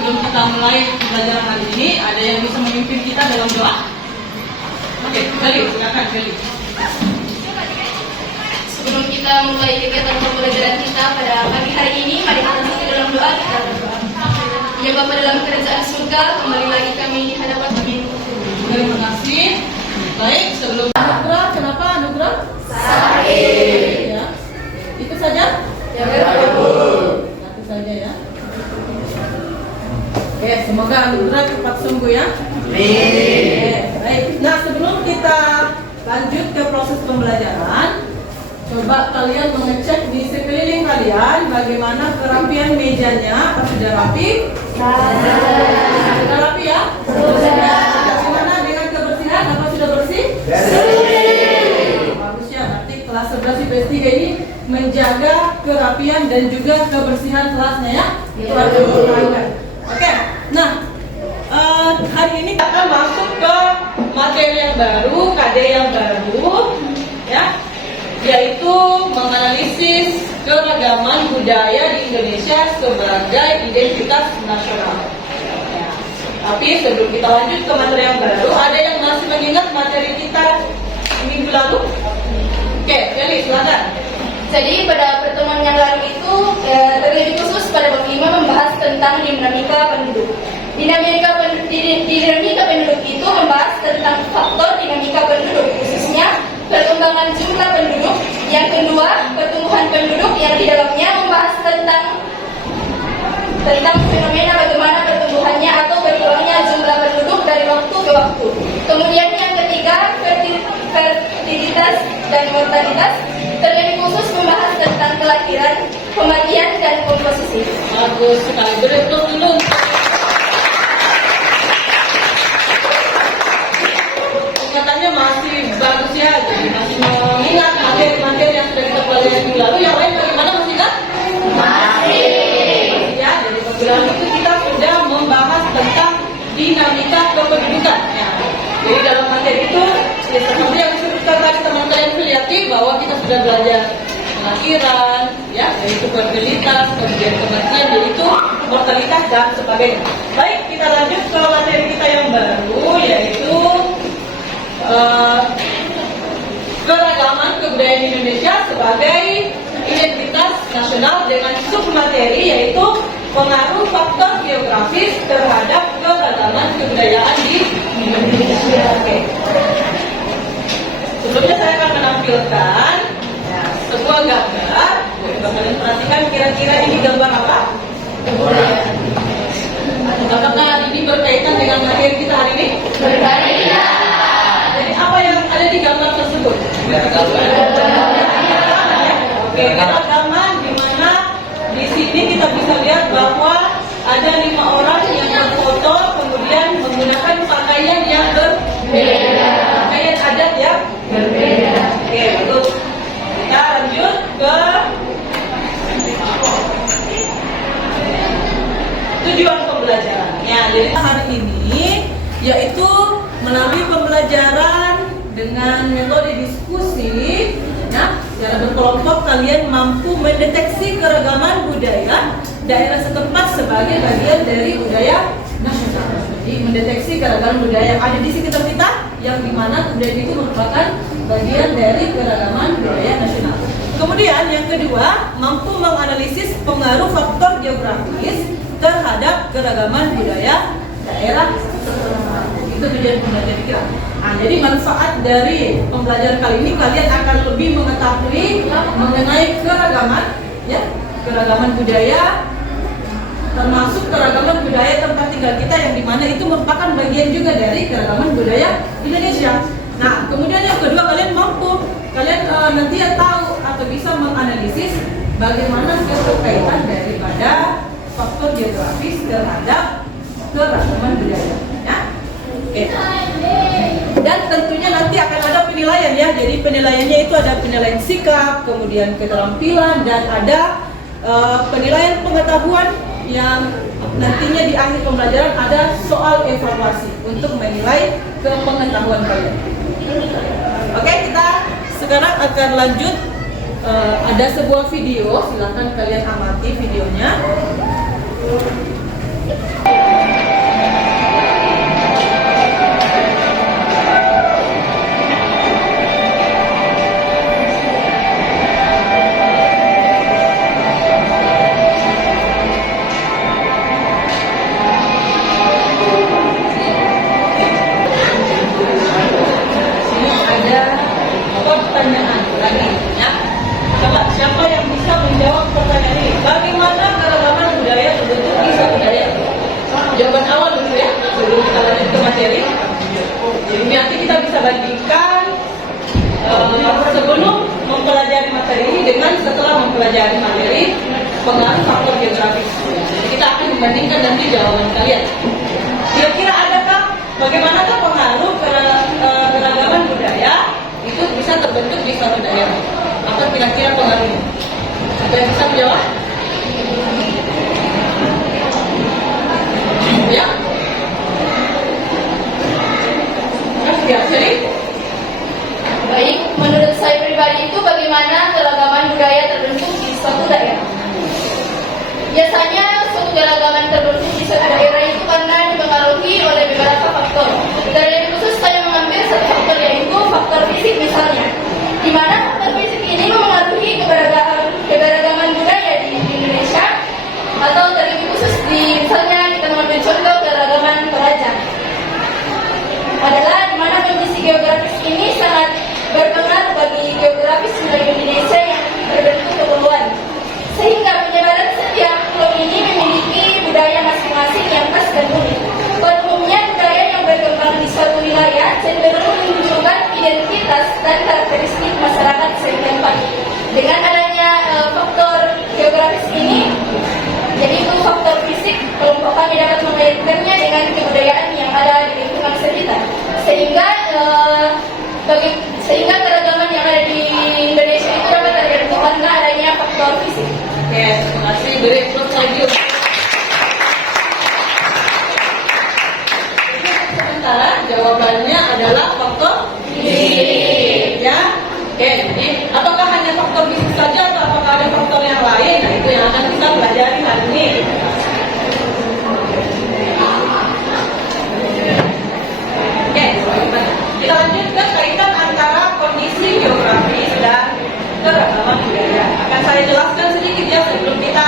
sebelum kita mulai pembelajaran hari ini, ada yang bisa memimpin kita dalam doa? Oke, Gali, silakan Gali. Sebelum kita mulai kegiatan pembelajaran kita pada pagi hari ini, mari kita masuk dalam doa. Kita berdoa. Ya Bapa dalam kerajaan surga, kembali lagi kami di hadapan Tuhan. Terima kasih. Baik, sebelum Anugerah, kenapa Anugerah? Sakit. Ya. Itu saja? Ya Ibu. Itu saja ya. Oke, semoga Anugerah cepat sembuh ya. Amin. Baik. Nah, sebelum kita lanjut ke proses pembelajaran, coba kalian mengecek di sekeliling kalian bagaimana kerapian mejanya. Apa sudah rapi? Sudah rapi ya? Sudah. Bagaimana dengan kebersihan? Apa sudah bersih? Bagus ya. Nanti kelas 11 IPS 3 ini menjaga kerapian dan juga kebersihan kelasnya ya. Itu harus diperhatikan. Oke. Nah, hari ini kita akan masuk ke materi yang baru, KD yang baru, ya, yaitu menganalisis keragaman budaya di Indonesia sebagai identitas nasional. Ya. Tapi sebelum kita lanjut ke materi yang baru, ada yang masih mengingat materi kita minggu lalu? Oke, Feli, silakan. Jadi pada pertemuan yang lalu itu terlebih khusus pada bab 5 membahas tentang dinamika penduduk. Dinamika penduduk itu membahas tentang faktor dinamika penduduk, khususnya perkembangan jumlah penduduk. Yang kedua, pertumbuhan penduduk, yang di dalamnya membahas tentang fenomena bagaimana pertumbuhannya atau berkurangnya jumlah penduduk dari waktu ke waktu. Kemudian yang ketiga, fertilitas dan mortalitas, terlebih khusus membahas tentang kelahiran, kematian, dan komposisi. Bagus sekali, betul dulu. Katanya masih bagus ya, jadi masih mengingat materi-materi yang sudah kita pelajari minggu lalu. Yang lain bagaimana, masih ingat? Masih. Ya, jadi minggu lalu itu kita sudah membahas tentang dinamika kependudukan. Ya. Jadi dalam materi itu, ya seperti yang sudah tadi teman kalian lihat bahwa kita sudah belajar kelahiran, ya, yaitu fertilitas, kemudian kematian, yaitu mortalitas dan sebagainya. Baik, kita lanjut ke materi kita yang baru, yaitu keragaman kebudayaan Indonesia sebagai identitas nasional dengan submateri yaitu pengaruh faktor geografis terhadap keragaman kebudayaan di Indonesia. Oke. Sebelumnya saya akan menampilkan sebuah gambar. Coba kalian perhatikan kira-kira ini gambar apa? Apakah ini berkaitan dengan materi kita hari ini? Berkaitan. Jadi apa yang ada di gambar tersebut? Oke, keragaman di mana di sini kita bisa lihat bahwa ada 5 orang yang berfoto kemudian menggunakan pakaian yang berbeda, pakaian adat yang berbeda. Oke, bagus. Kita lanjut ke tujuan pembelajarannya. Jadi hari ini yaitu melalui pembelajaran dengan metode diskusi, ya, secara berkelompok kalian mampu mendeteksi keragaman budaya daerah setempat sebagai bagian dari budaya nasional. Jadi mendeteksi keragaman budaya yang ada di sekitar kita, yang dimana budaya itu merupakan bagian dari keragaman budaya nasional. Kemudian yang kedua, mampu menganalisis pengaruh faktor geografis terhadap keragaman budaya daerah setempat. Itu tujuan pembelajaran kita. Nah, jadi manfaat dari pembelajaran kali ini kalian akan lebih mengetahui mengenai keragaman, ya, keragaman budaya, termasuk keragaman budaya tempat tinggal kita yang dimana itu merupakan bagian juga dari keragaman budaya Indonesia. Nah, kemudian yang kedua kalian mampu, kalian nanti tahu atau bisa menganalisis bagaimana keterkaitan daripada faktor geografis terhadap keragaman budaya. Ya. Oke. Dan tentunya nanti akan ada penilaian ya. Jadi penilaiannya itu ada penilaian sikap, kemudian keterampilan, dan ada penilaian pengetahuan yang nantinya di akhir pembelajaran ada soal evaluasi untuk menilai kepengetahuan kalian. Oke, kita sekarang akan lanjut. Ada sebuah video, silakan kalian amati videonya. Ada pertanyaan lagi ya. Coba siapa yang bisa menjawab pertanyaan ini? Bagaimana keragaman budaya terbentuk di suatu daerah? Jawaban awal dulu ya, sebelum kita lanjut ke materi. Jadi nanti kita bisa bandingkan sebelum mempelajari materi ini dengan setelah mempelajari materi pengaruh faktor geografis. Jadi kita akan membandingkan nanti jawaban kalian. Kira-kira adakah bagaimanakah pengaruh keragaman budaya itu bisa terbentuk di suatu daerah? Apa kira-kira pengaruhnya? Ada yang bisa menjawab? Ya? Ya, jadi Baik, menurut saya pribadi itu bagaimana keragaman budaya terbentuk di suatu daerah. Biasanya suatu keragaman terbentuk di suatu daerah itu karena dipengaruhi oleh beberapa faktor. Dari khusus saya mengambil satu faktor yaitu faktor fisik misalnya, di mana faktor fisik ini mempengaruhi keberagaman budaya di Indonesia, atau terlebih khusus di misalnya kita mengambil contoh keragaman Toraja adalah di mana kondisi geografis ini sangat berpengaruh bagi geografis wilayah Indonesia yang berbentuk kepulauan, sehingga penyebaran setiap pulau ini memiliki budaya masing-masing yang khas dan unik. Pada umumnya budaya yang berkembang di suatu wilayah cenderung menunjukkan identitas dan karakteristik masyarakat setempat. Dengan adanya faktor geografis ini, jadi itu faktor fisik, kelompok kami dapat mengaitkannya dengan kebudayaan yang ada di lingkungan sekitar, sehingga keragaman yang ada di Indonesia itu dapat terbentuk karena adanya faktor fisik. oke, terima kasih. Beri plus lagi. Sementara jawabannya adalah faktor fisik. Ya, oke. Jadi apakah hanya faktor fisik saja atau apakah ada faktor yang lain? Nah, itu yang akan kita pelajari hari ini. Oke, kita lanjut ke kaitan antara kondisi geografis dan keragaman budaya. Akan saya jelaskan sedikit ya sebelum kita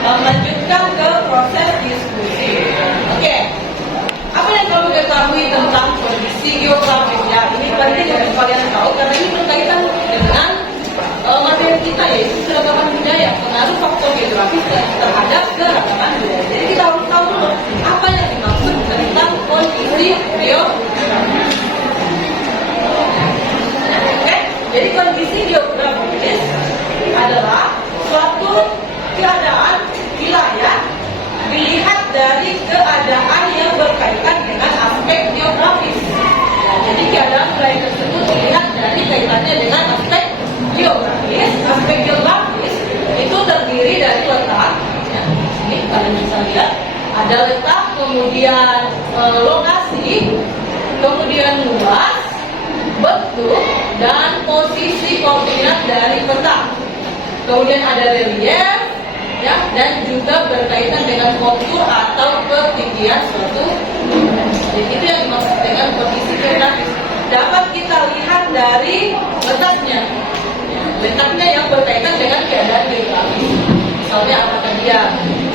melanjutkan ke proses diskusi. Oke, apa yang kamu ketahui tentang kondisi geografis ya? Ini penting untuk kalian tahu karena ini berkaitan dengan materi kita yaitu keragaman budaya, pengaruh faktor geografis terhadap keragaman budaya. Jadi kita harus tahu dulu apa yang dimaksud tentang kondisi geografis. Oke, jadi kondisi geografis adalah suatu keadaan wilayah dilihat dari keadaan yang berkaitan dengan aspek geografis. Ya, jadi keadaan wilayah tersebut dilihat dari kaitannya dengan aspek geografis. Aspek geografis itu terdiri dari letak. Ya, ini kalian bisa lihat ada letak, kemudian lokasi, kemudian luas, bentuk, dan posisi koordinat dari peta. Kemudian ada relief, ya, dan juga berkaitan dengan kontur atau ketinggian suatu. Jadi itu yang dimaksud dengan kondisi geografis. Dapat kita lihat dari letaknya. Letaknya yang berkaitan dengan keadaan geografis. Misalnya apakah dia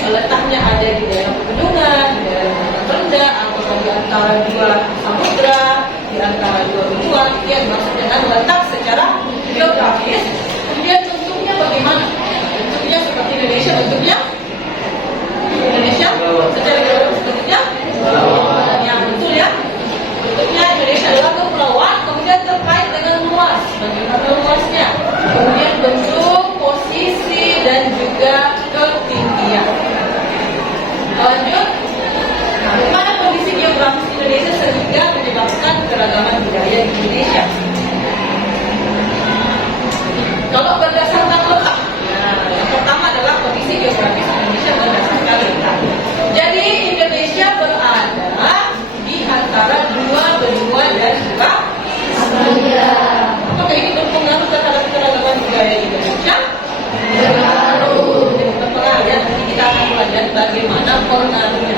letaknya ada di daerah pegunungan, di daerah dataran rendah, atau di antara dua samudra, di antara dua benua. Itu yang dimaksud dengan letak secara geografis. Kemudian bentuknya bagaimana? Bentuknya seperti Indonesia, bentuknya secara geografis bentuknya yang betul ya. Bentuknya Indonesia adalah kepulauan, kemudian terkait dengan luas, bagaimana luasnya, kemudian bentuk, posisi, dan juga ketinggian. Lanjut, bagaimana kondisi geografis Indonesia sehingga menyebabkan keragaman budaya di Indonesia? Kalau berdasarkan letak, yang pertama adalah kondisi geografis Indonesia berdasarkan letak. Jadi Indonesia berada di antara dua benua dan dua samudra. Apakah ini berpengaruh terhadap keragaman budaya di Indonesia? Berpengaruh. Berpengaruh ya. Nanti kita akan pelajari bagaimana pengaruhnya.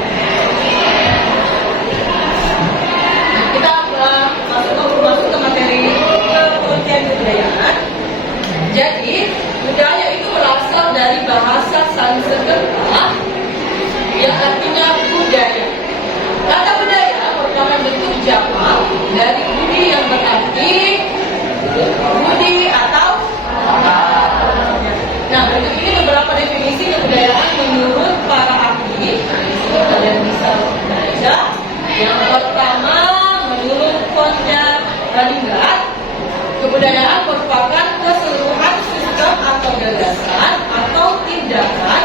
Stalingrad, kebudayaan merupakan keseluruhan sistem atau gagasan atau tindakan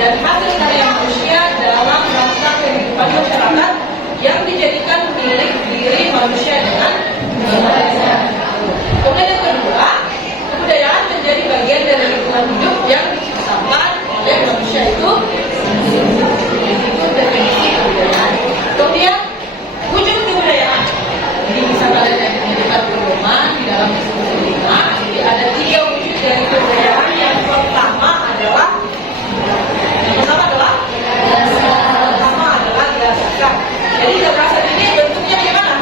dan hasil karya manusia dalam rangka kehidupan masyarakat yang dijadikan milik diri manusia dengan kemudian yang kedua, kebudayaan menjadi bagian dari lingkungan hidup yang diciptakan oleh manusia itu definisi kebudayaan. Kemudian wujud kebudayaan. Jadi bisa kalian identifikasi pedoman di dalam diskusi 5. Jadi ada 3 wujud dari kebudayaan. Yang pertama adalah gagasan. Jadi gagasan ini bentuknya gimana?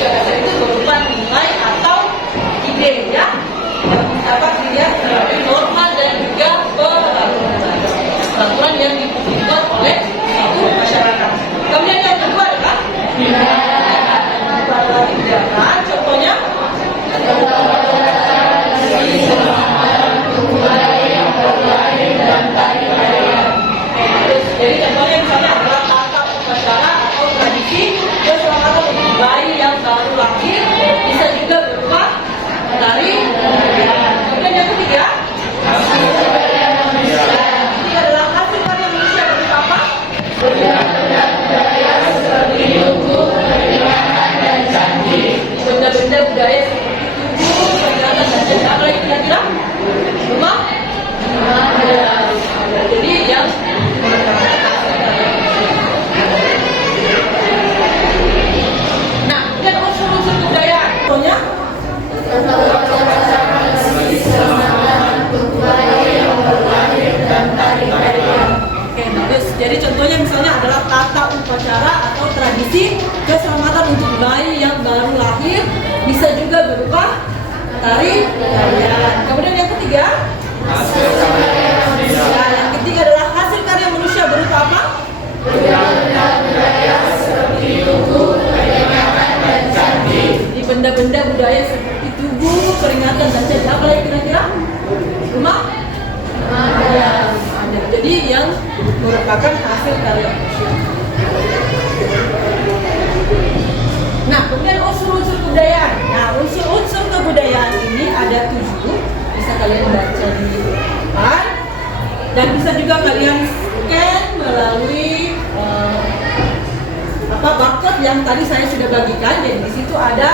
Gagasan itu berupa nilai atau ide ya, dapat dilihat melalui norma dan juga peraturan yang dibuat oleh suatu masyarakat. Kemudian yang kedua adalah tindakan. Contohnya jadi contohnya misalnya adalah tata upacara atau tradisi keselamatan untuk bayi yang baru lahir, bisa juga berupa tari. Kemudian yang ketiga, ini adalah hasil karya manusia berupa apa? Benda-benda budaya seperti tubuh, peringatan dan candi. Apa lagi kira-kira? Rumah? Jadi yang nah, kemudian unsur-unsur kebudayaan. Contohnya oke, bagus. Jadi contohnya misalnya adalah tata upacara atau tradisi keselamatan untuk bayi yang baru lahir, bisa juga berupa tarian. Kemudian yang ketiga, yang ketiga adalah hasil karya manusia berupa apa? Di benda-benda budaya seperti tubuh, peringatan dan candi. Apa lagi kira-kira? Rumah? Ada. Jadi yang merupakan hasil karya manusia. Nah, kemudian unsur-unsur kebudayaan. Nah, unsur-unsur kebudayaan ini ada 7. Bisa kalian baca di depan. Dan bisa juga kalian scan melalui barcode yang tadi saya sudah bagikan. Jadi di situ ada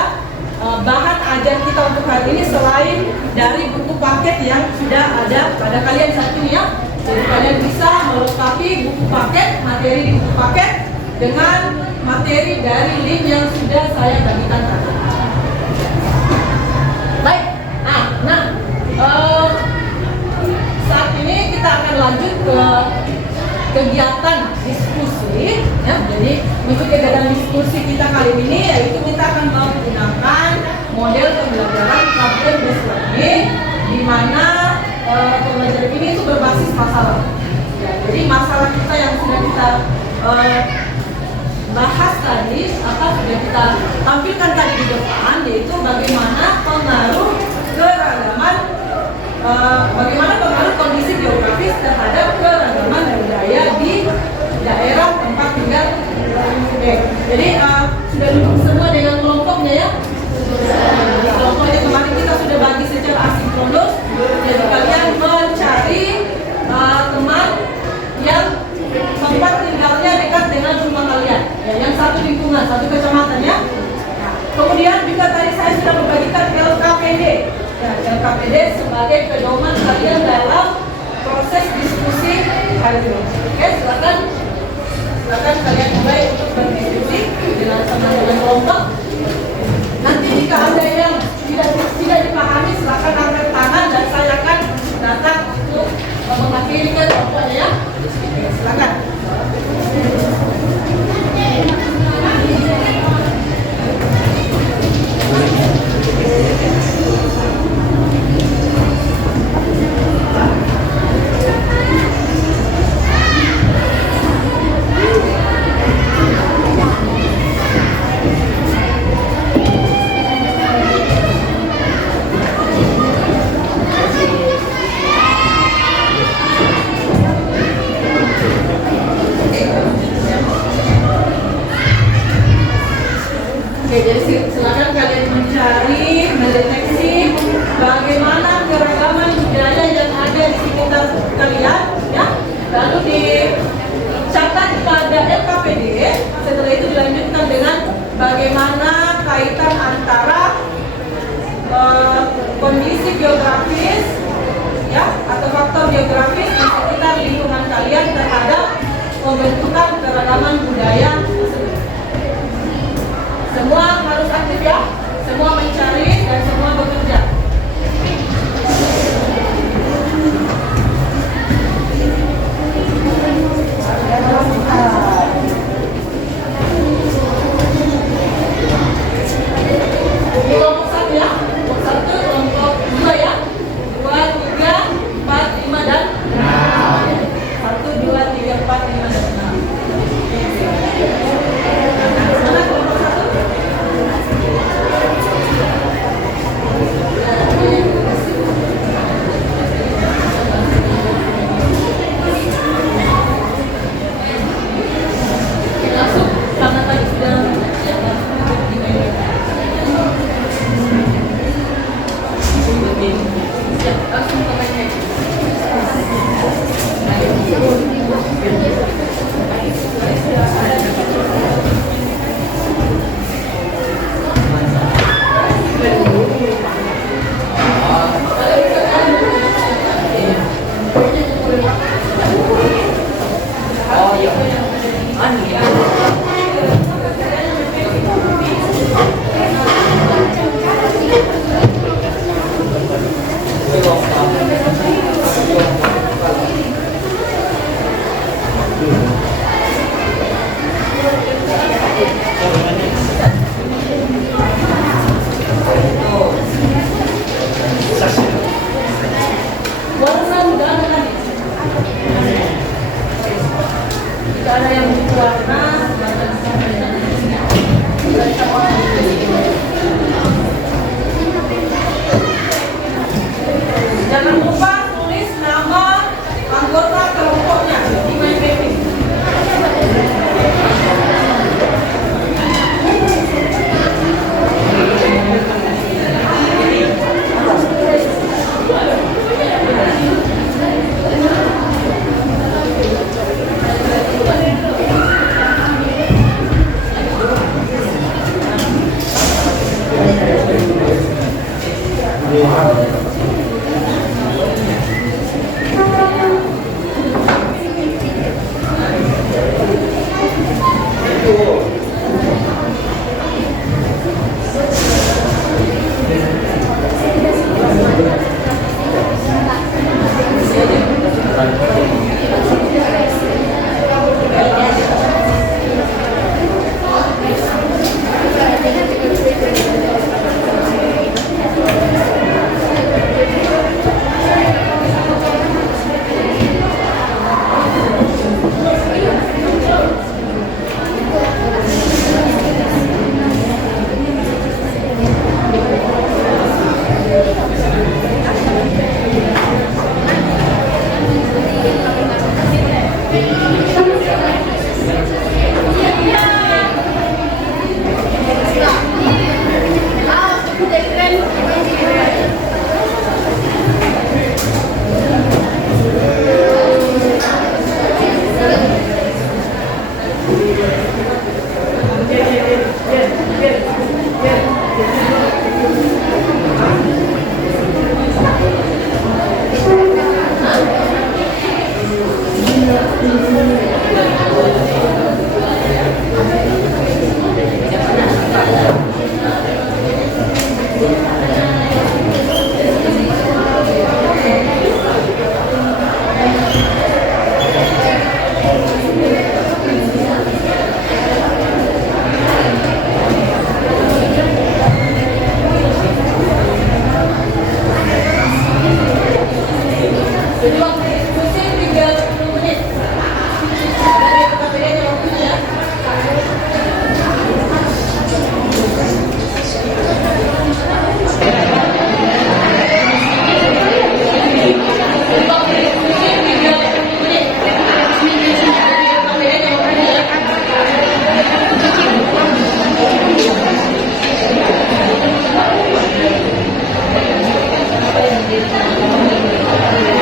bahan ajar kita untuk hari ini selain dari buku paket yang sudah ada pada kalian saat ini ya. Jadi kalian bisa melengkapi buku paket, materi di buku paket dengan materi dari link yang sudah saya bagikan tadi. Baik. Saat ini kita akan lanjut ke kegiatan diskusi ya. Jadi untuk kegiatan diskusi kita kali ini yaitu kita akan menggunakan model pembelajaran problem based learning, di mana pembelajaran ini itu berbasis masalah ya. Jadi masalah kita yang sudah kita bahas tadi atau sudah kita tampilkan tadi di depan, yaitu bagaimana pengaruh keragaman bagaimana pengaruh kondisi geografis terhadap keragaman budaya di daerah tempat tinggal. Jadi sudah duduk semua dengan kelompoknya ya. Jadi kelompoknya kemarin kita sudah bagi secara asinkronus. Jadi kalian mencari teman yang tempat tinggalnya dekat dengan rumah kalian ya, yang satu lingkungan, satu kecamatan ya. Nah, kemudian juga tadi saya sudah membagikan LKPD ya, LKPD sebagai pedoman kalian dalam proses diskusi hari ini. Oke, silakan kalian mulai untuk berdiskusi dengan teman-teman kelompok. Nanti jika ada yang tidak dipahami, silakan angkat tangan dan saya akan datang untuk mengakhiri kelompoknya ya. Silakan. atau faktor geografis di sekitar lingkungan kalian terhadap pembentukan keragaman budaya tersebut. Semua harus aktif ya, semua mencari dan semua bekerja. Ini kelompok 1 ya, kelompok 1, kelompok 2 ya, 2, 3, 4, 5 dan 1, 2, 3, 4, 5 dan 6. Mana kelompok 1? Langsung, karena tadi sudah langsung komennya. Oh iya, anu ya. Warna undangan tadi. Jika ada yang warna, jangan lupa tulis nama anggota kelompoknya di my mapping.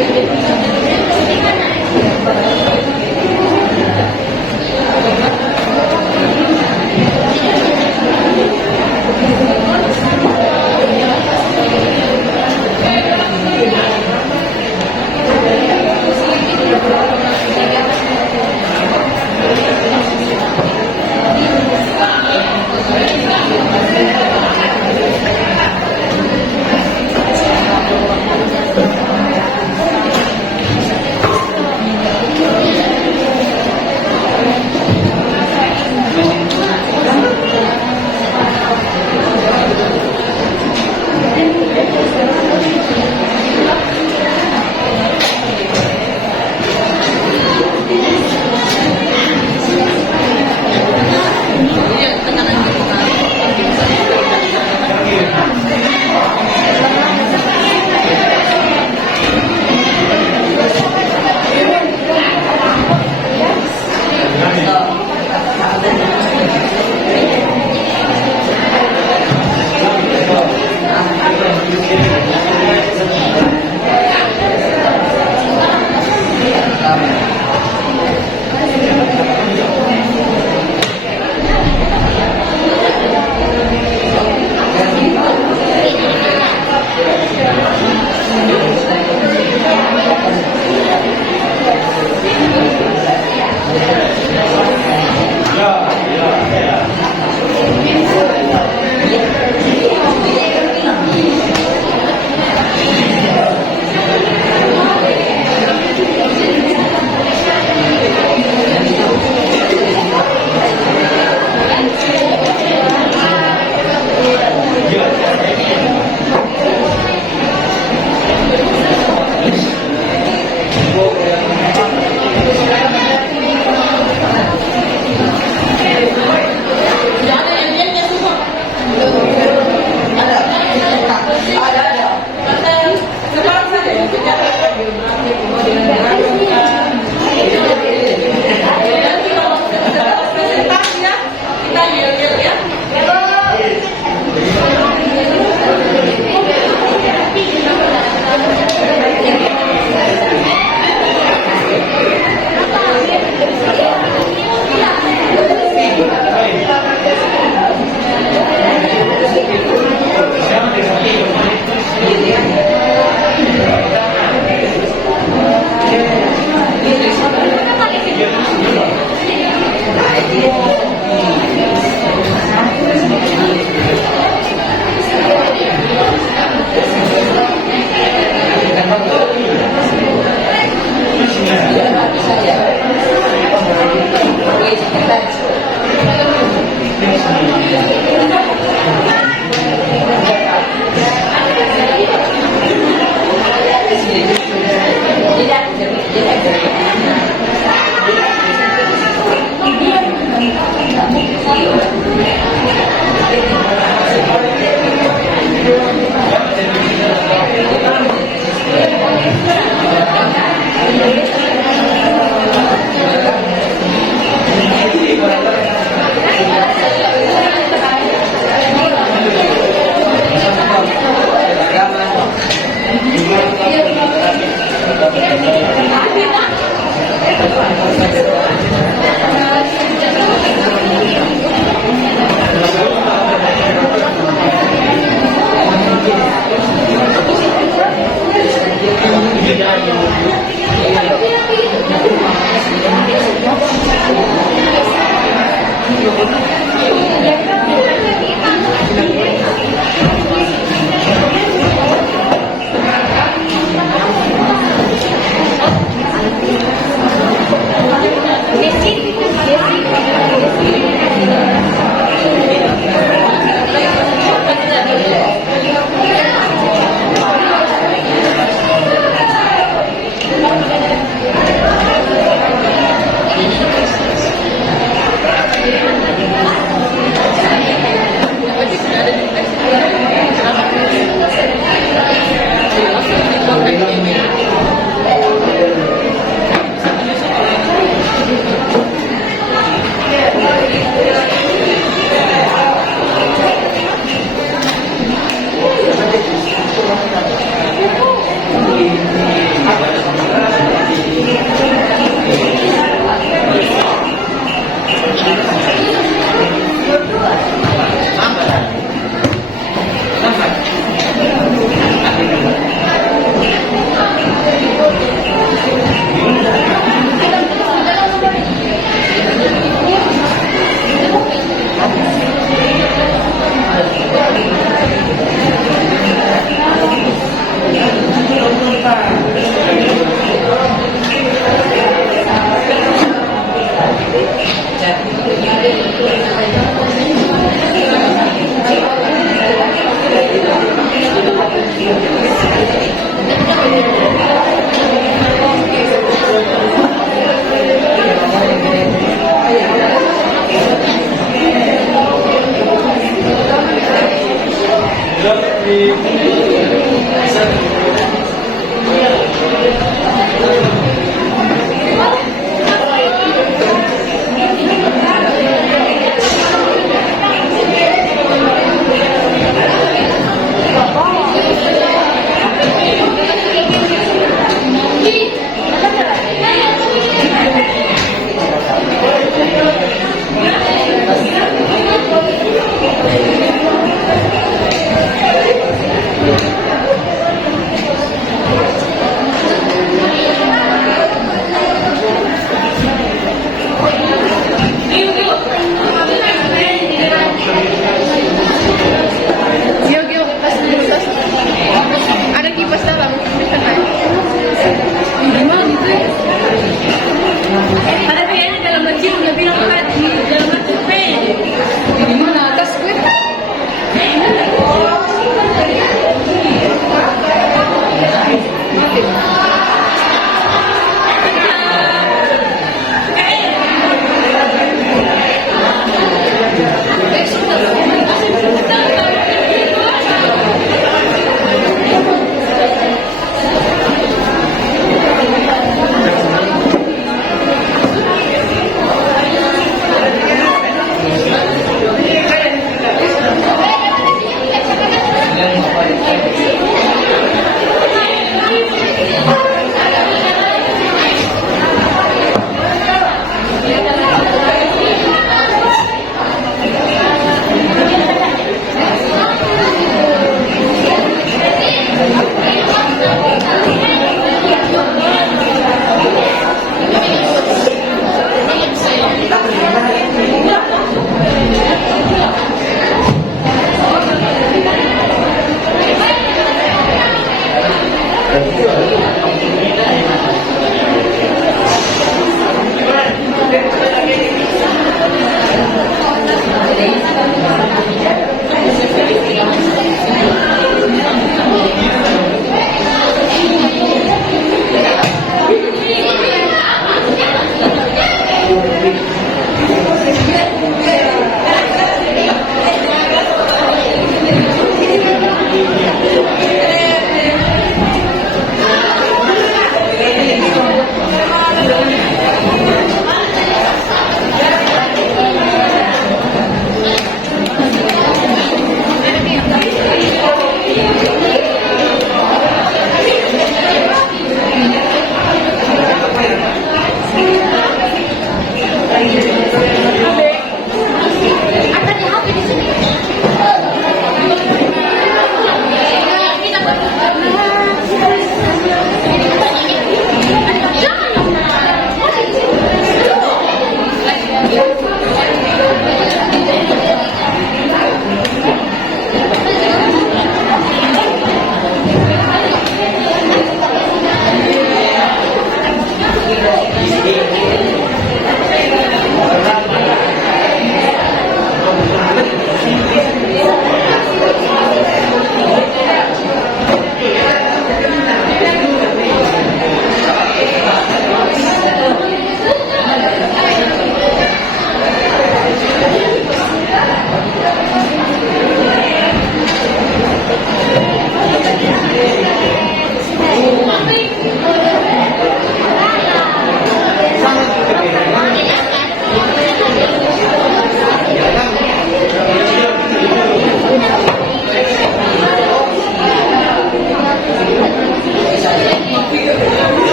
Thank you.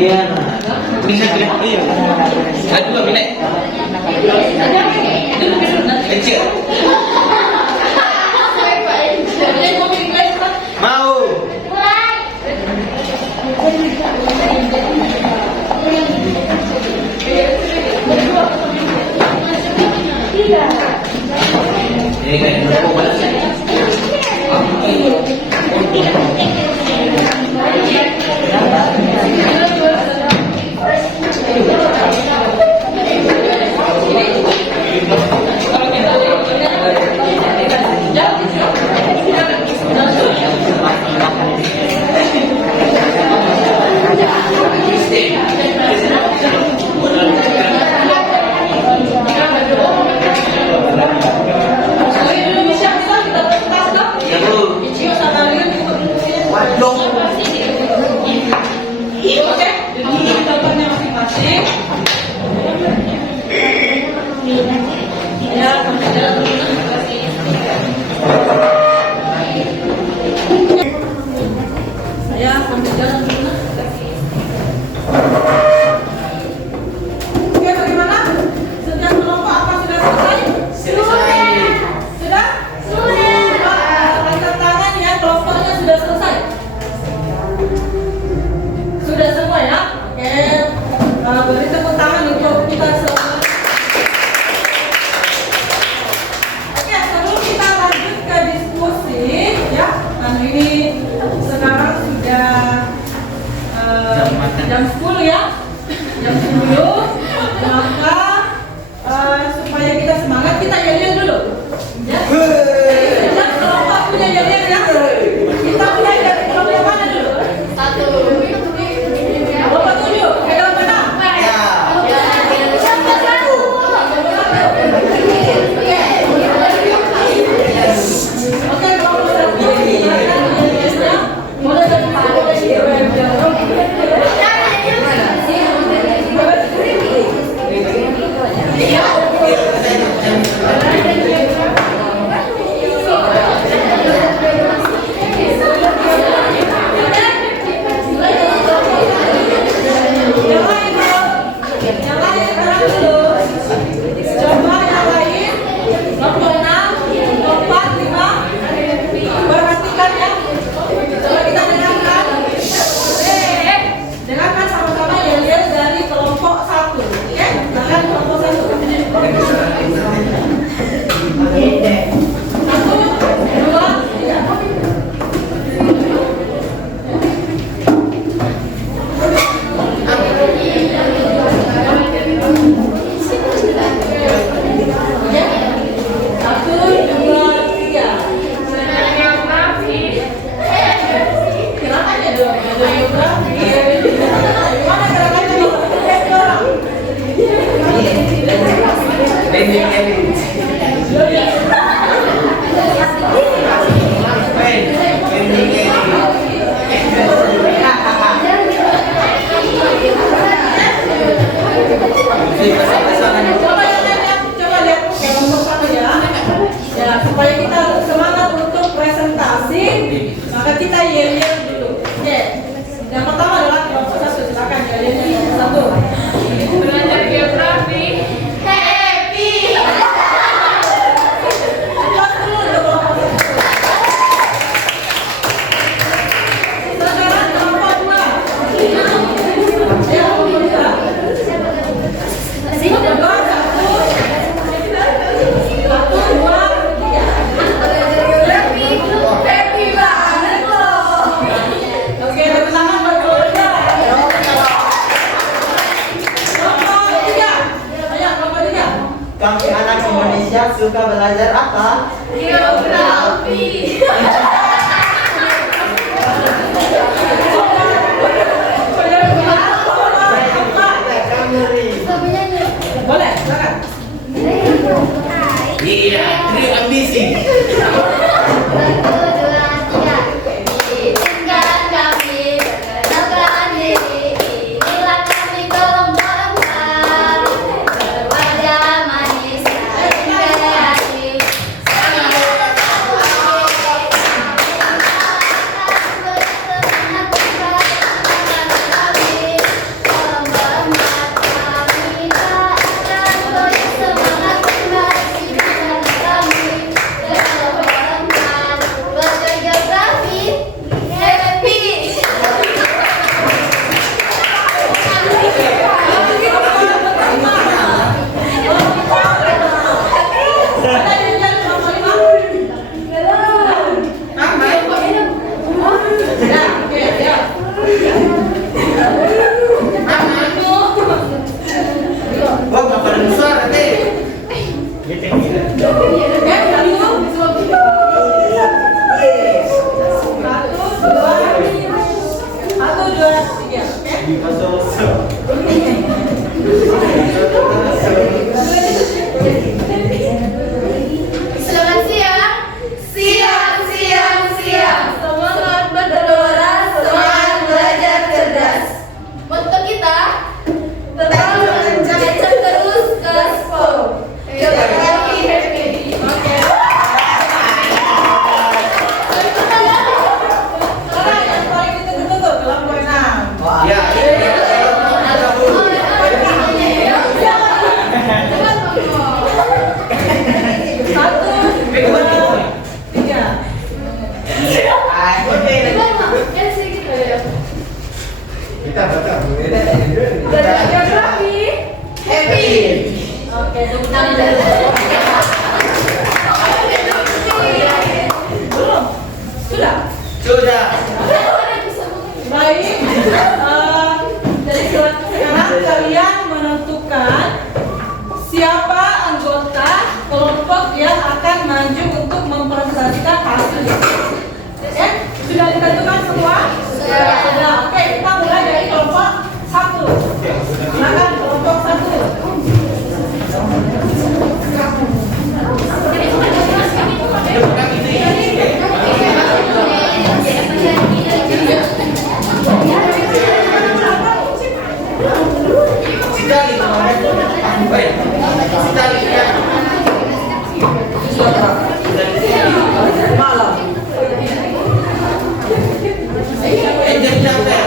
Iya. Bisa tidak? Iya. Ada dua minit. Kecil. Mau. Ini kan mau balas. Beri tepuk tangan untuk kita semua. Oke, sebelum kita lanjut ke diskusi, ya, kan ini sekarang sudah jam 10 ya, jam 10. Maka supaya kita semangat, kita yel-yel dulu. Ya. Kita kelompok punya yel-yel ya. Kita punya dari kelompok yang mana dulu? 1. Kelompok 7. Pegang mana? Supaya kita semangat untuk presentasi, maka kita yel-yel dulu. Oke. Yang pertama adalah kelompok 1, silakan yel-yel 1. Belajar geografi. Happy. Kelas dulu untuk kelompok 1. Sekarang kelompok 2. Ya, kelompok 2. Kami anak Indonesia suka belajar apa? Geografi. Boleh, silakan. Iya, tri ambisi. Oke, tepuk tangan dulu. Belum? Sudah? Sudah. Baik. Jadi sekarang kalian menentukan siapa anggota kelompok yang akan maju untuk mempresentasikan hasil. Ya? Sudah ditentukan semua? Sudah. Oke, kita mulai dari kelompok 1. Silakan kelompok 1. Sekali, baik. Sekali ya. Malam. Jam capek.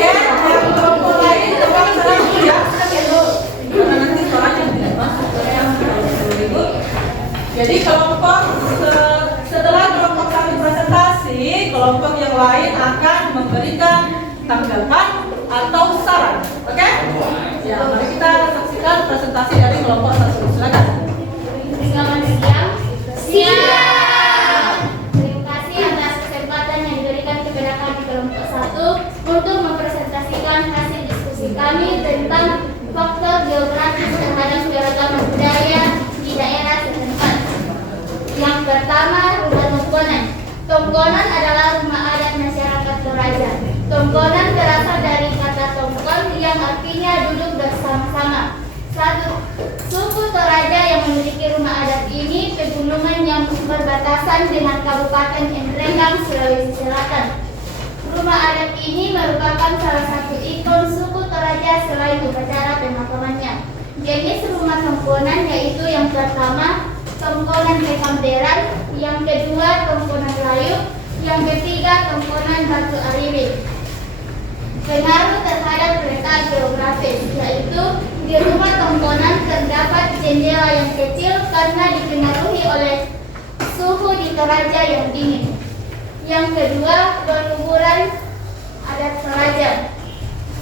Ya, yang kelompok lain teman sekarang dulu ya. Karena nanti soalnya tidak masuk ke yang dulu. Jadi kelompok setelah kelompok kami presentasi, kelompok yang lain akan memberikan tanggapan atau saran. Oke? Ya, mari kita saksikan presentasi dari kelompok 1. Silakan. Selamat siang. Siap. Terima kasih atas kesempatan yang diberikan kepada kami kelompok 1 untuk mempresentasikan hasil diskusi kami tentang faktor geografis terhadap keragaman budaya di daerah setempat. Yang pertama, rumah tongkonan. Tongkonan adalah rumah adat masyarakat Toraja. Tongkonan berasal dari kata tongkon yang artinya duduk bersama-sama. Suku Toraja yang memiliki rumah adat ini pegunungan yang berbatasan dengan Kabupaten Enrenggang, Sulawesi Selatan. Rumah adat ini merupakan salah satu ikon suku Toraja selain upacara pemakamannya. Jenis rumah tongkonan yaitu yang pertama tongkonan Pekamderan, yang kedua tongkonan Layu, yang ketiga tongkonan Batu Aririk. Pengaruh terhadap letak geografis, yaitu di rumah tongkonan terdapat jendela yang kecil karena dipengaruhi oleh suhu di Toraja yang dingin. Yang kedua, peluburan adat Toraja.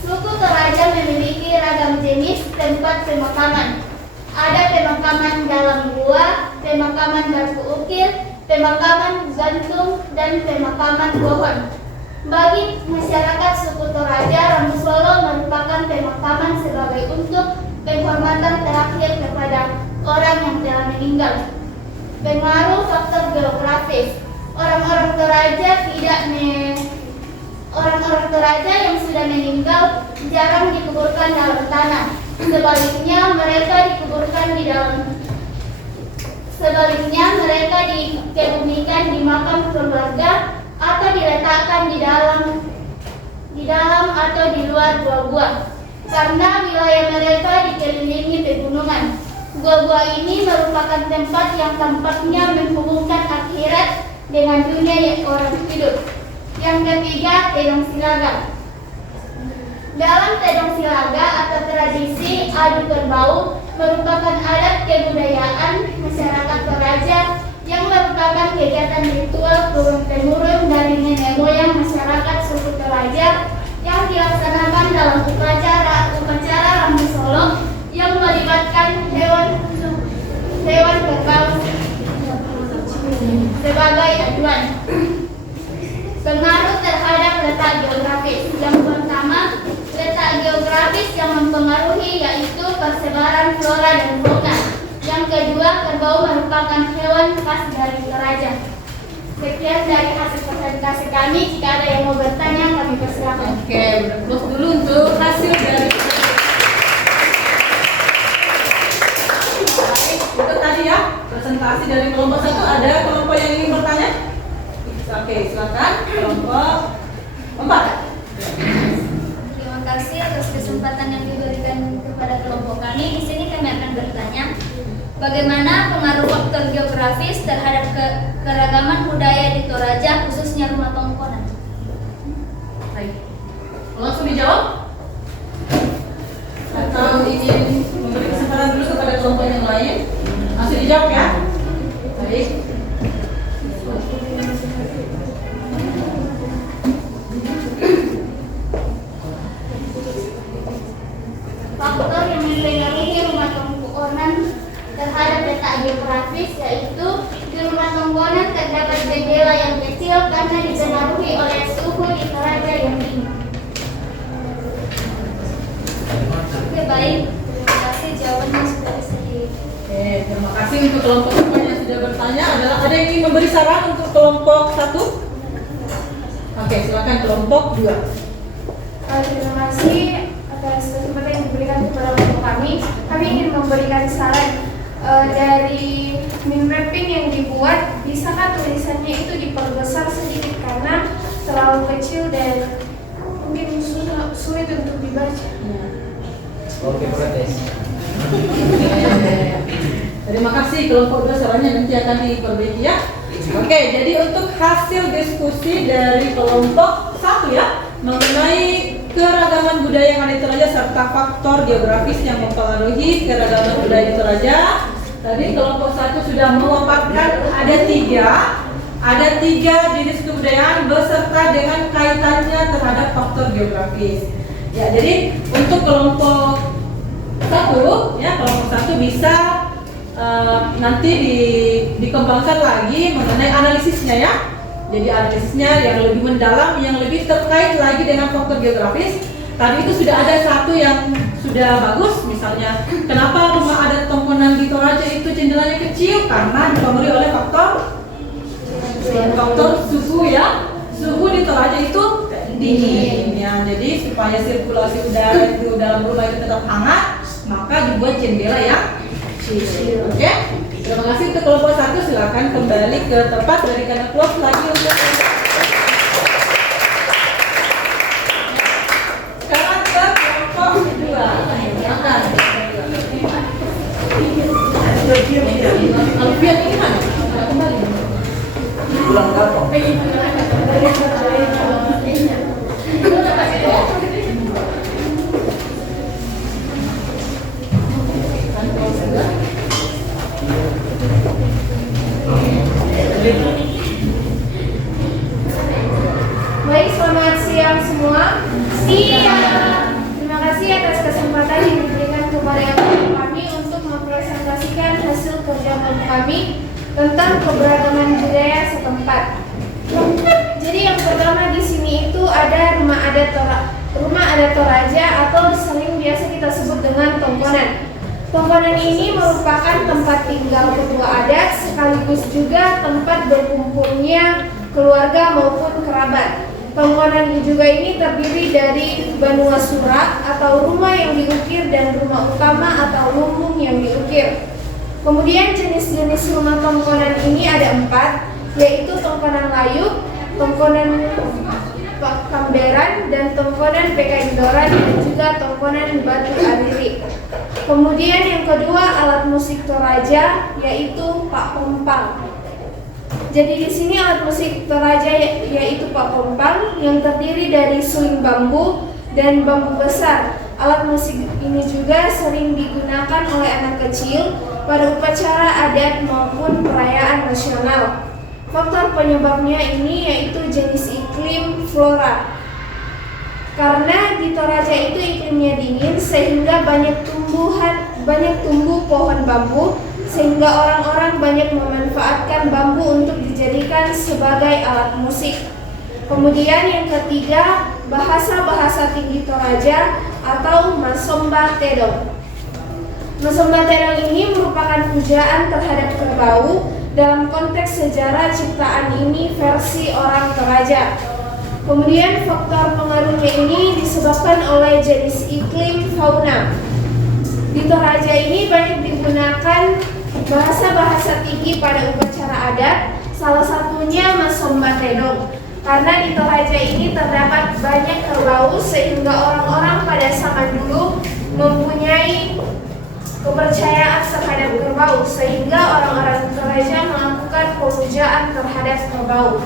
Suku Toraja memiliki ragam jenis tempat pemakaman. Ada pemakaman dalam gua, pemakaman batu ukir, pemakaman gantung, dan pemakaman pohon. Bagi masyarakat suku Toraja, Rambu Solo merupakan pemakaman sebagai untuk penghormatan terakhir kepada orang yang telah meninggal. Pengaruh faktor geografis. Orang-orang Toraja yang sudah meninggal jarang dikuburkan dalam tanah. Sebaliknya mereka dikebumikan di makam keluarga atau diletakkan di dalam atau di luar gua-gua. Karena wilayah mereka dikelilingi pegunungan. Gua-gua ini merupakan tempat yang tampaknya menghubungkan akhirat dengan dunia yang orang hidup. Yang ketiga, Tedong Silaga. Dalam Tedong Silaga atau tradisi adu kerbau merupakan adat kebudayaan masyarakat Toraja yang merupakan kegiatan ritual turun-temurun dari nenek moyang masyarakat suku Toraja yang dilaksanakan dalam upacara Rambu Solo yang melibatkan hewan kerbau sebagai aduan. Pengaruh terhadap letak geografis. Yang pertama, letak geografis yang mempengaruhi yaitu persebaran flora dan fauna. Yang kedua, kerbau merupakan hewan khas dari Toraja. Sekian dari hasil presentasi kami. Jika ada yang mau bertanya, kami persilakan. Oke, berpuas dulu untuk hasil dari itu tadi ya, presentasi dari kelompok 1. Ada kelompok yang ingin bertanya? Oke, silakan kelompok 4. Terima kasih atas kesempatan yang diberikan kepada kelompok kami. Di sini kami akan bertanya, bagaimana pengaruh faktor geografis terhadap keragaman budaya di Toraja, khususnya rumah tongkonan? Baik, langsung dijawab? Atau ingin memberi kesempatan dulu kepada kelompok yang lain? Langsung dijawab ya? Baik. Faktor yang mempengaruhi rumah tongkonan terdapat jendela yang kecil karena dipengaruhi oleh suhu di Toraja yang dingin. Oke, baik. Terima kasih, jawabannya sudah bisa di... Oke, terima kasih untuk kelompok teman yang sudah bertanya. Ada yang ingin memberi saran untuk kelompok 1? Oke, silakan kelompok 2. Terima kasih atas kesempatan yang diberikan kepada kelompok kami. Kami ingin memberikan saran dari meme mapping yang dibuat. Bisakah tulisannya itu diperbesar sedikit karena terlalu kecil dan mungkin sulit untuk dibaca. Oke, protes. Terima kasih kelompok 2, sarannya nanti akan diperbaiki ya. Oke, jadi untuk hasil diskusi dari kelompok 1 ya, mengenai keragaman budaya yang ada di Toraja serta faktor geografis yang mempengaruhi keragaman budaya di Toraja. Tadi kelompok 1 sudah memaparkan ada tiga jenis kebudayaan beserta dengan kaitannya terhadap faktor geografis. Ya, jadi untuk kelompok 1 ya, kelompok 1 bisa nanti dikembangkan lagi mengenai analisisnya ya. Jadi analisisnya yang lebih mendalam, yang lebih terkait lagi dengan faktor geografis. Tadi itu sudah ada satu yang sudah bagus, misalnya kenapa rumah adat Tongkonan di Toraja itu jendelanya kecil, karena dipengaruhi oleh faktor suhu ya. Suhu di Toraja itu dingin ya. Jadi supaya sirkulasi udara itu dalam rumah itu tetap hangat, maka dibuat jendela yang kecil. Oke? Terima kasih untuk kelompok 1, silakan kembali ke tempat, berikan applause lagi untuk sekarang ke kelompok 2. Silakan. Alfian ini mana? Kembali. Pulang kampung. Baik, selamat siang semua. Terima kasih atas kesempatan yang diberikan kepada kami untuk mempresentasikan hasil kerja kami tentang keberagaman budaya setempat. Jadi yang pertama di sini itu ada rumah adat Toraja atau sering biasa kita sebut dengan Tongkonan. Tongkonan ini merupakan tempat tinggal ketua adat sekaligus juga tempat berkumpulnya keluarga maupun kerabat. Tongkonan juga ini terdiri dari banua surak atau rumah yang diukir dan rumah utama atau lumbung yang diukir. Kemudian jenis-jenis rumah Tongkonan ini ada 4, yaitu Tongkonan Layuk, Tongkonan Kamberan, dan Tongkonan PKI Doran, dan juga Tongkonan Batu Ariri. Kemudian yang kedua alat musik Toraja, yaitu Pak Pompang. Jadi di sini alat musik Toraja yaitu Pak Pompang yang terdiri dari suling bambu dan bambu besar. Alat musik ini juga sering digunakan oleh anak kecil pada upacara adat maupun perayaan nasional. Faktor penyebabnya ini yaitu jenis iklim flora. Karena di Toraja itu iklimnya dingin sehingga banyak tumbuh pohon bambu, sehingga orang-orang banyak memanfaatkan bambu untuk dijadikan sebagai alat musik. Kemudian yang ketiga, bahasa tinggi Toraja atau Masomba Tedong. Masomba Tedong ini merupakan pujaan terhadap kerbau. Dalam konteks sejarah ciptaan ini versi orang Toraja. Kemudian faktor pengaruhnya ini disebabkan oleh jenis iklim fauna. Di Toraja ini banyak digunakan bahasa tinggi pada upacara adat, salah satunya Masomba Tedong. Karena di Toraja ini terdapat banyak kerbau sehingga orang-orang pada zaman dulu mempunyai kepercayaan terhadap kerbau, sehingga orang-orang Toraja melakukan pemujaan terhadap kerbau.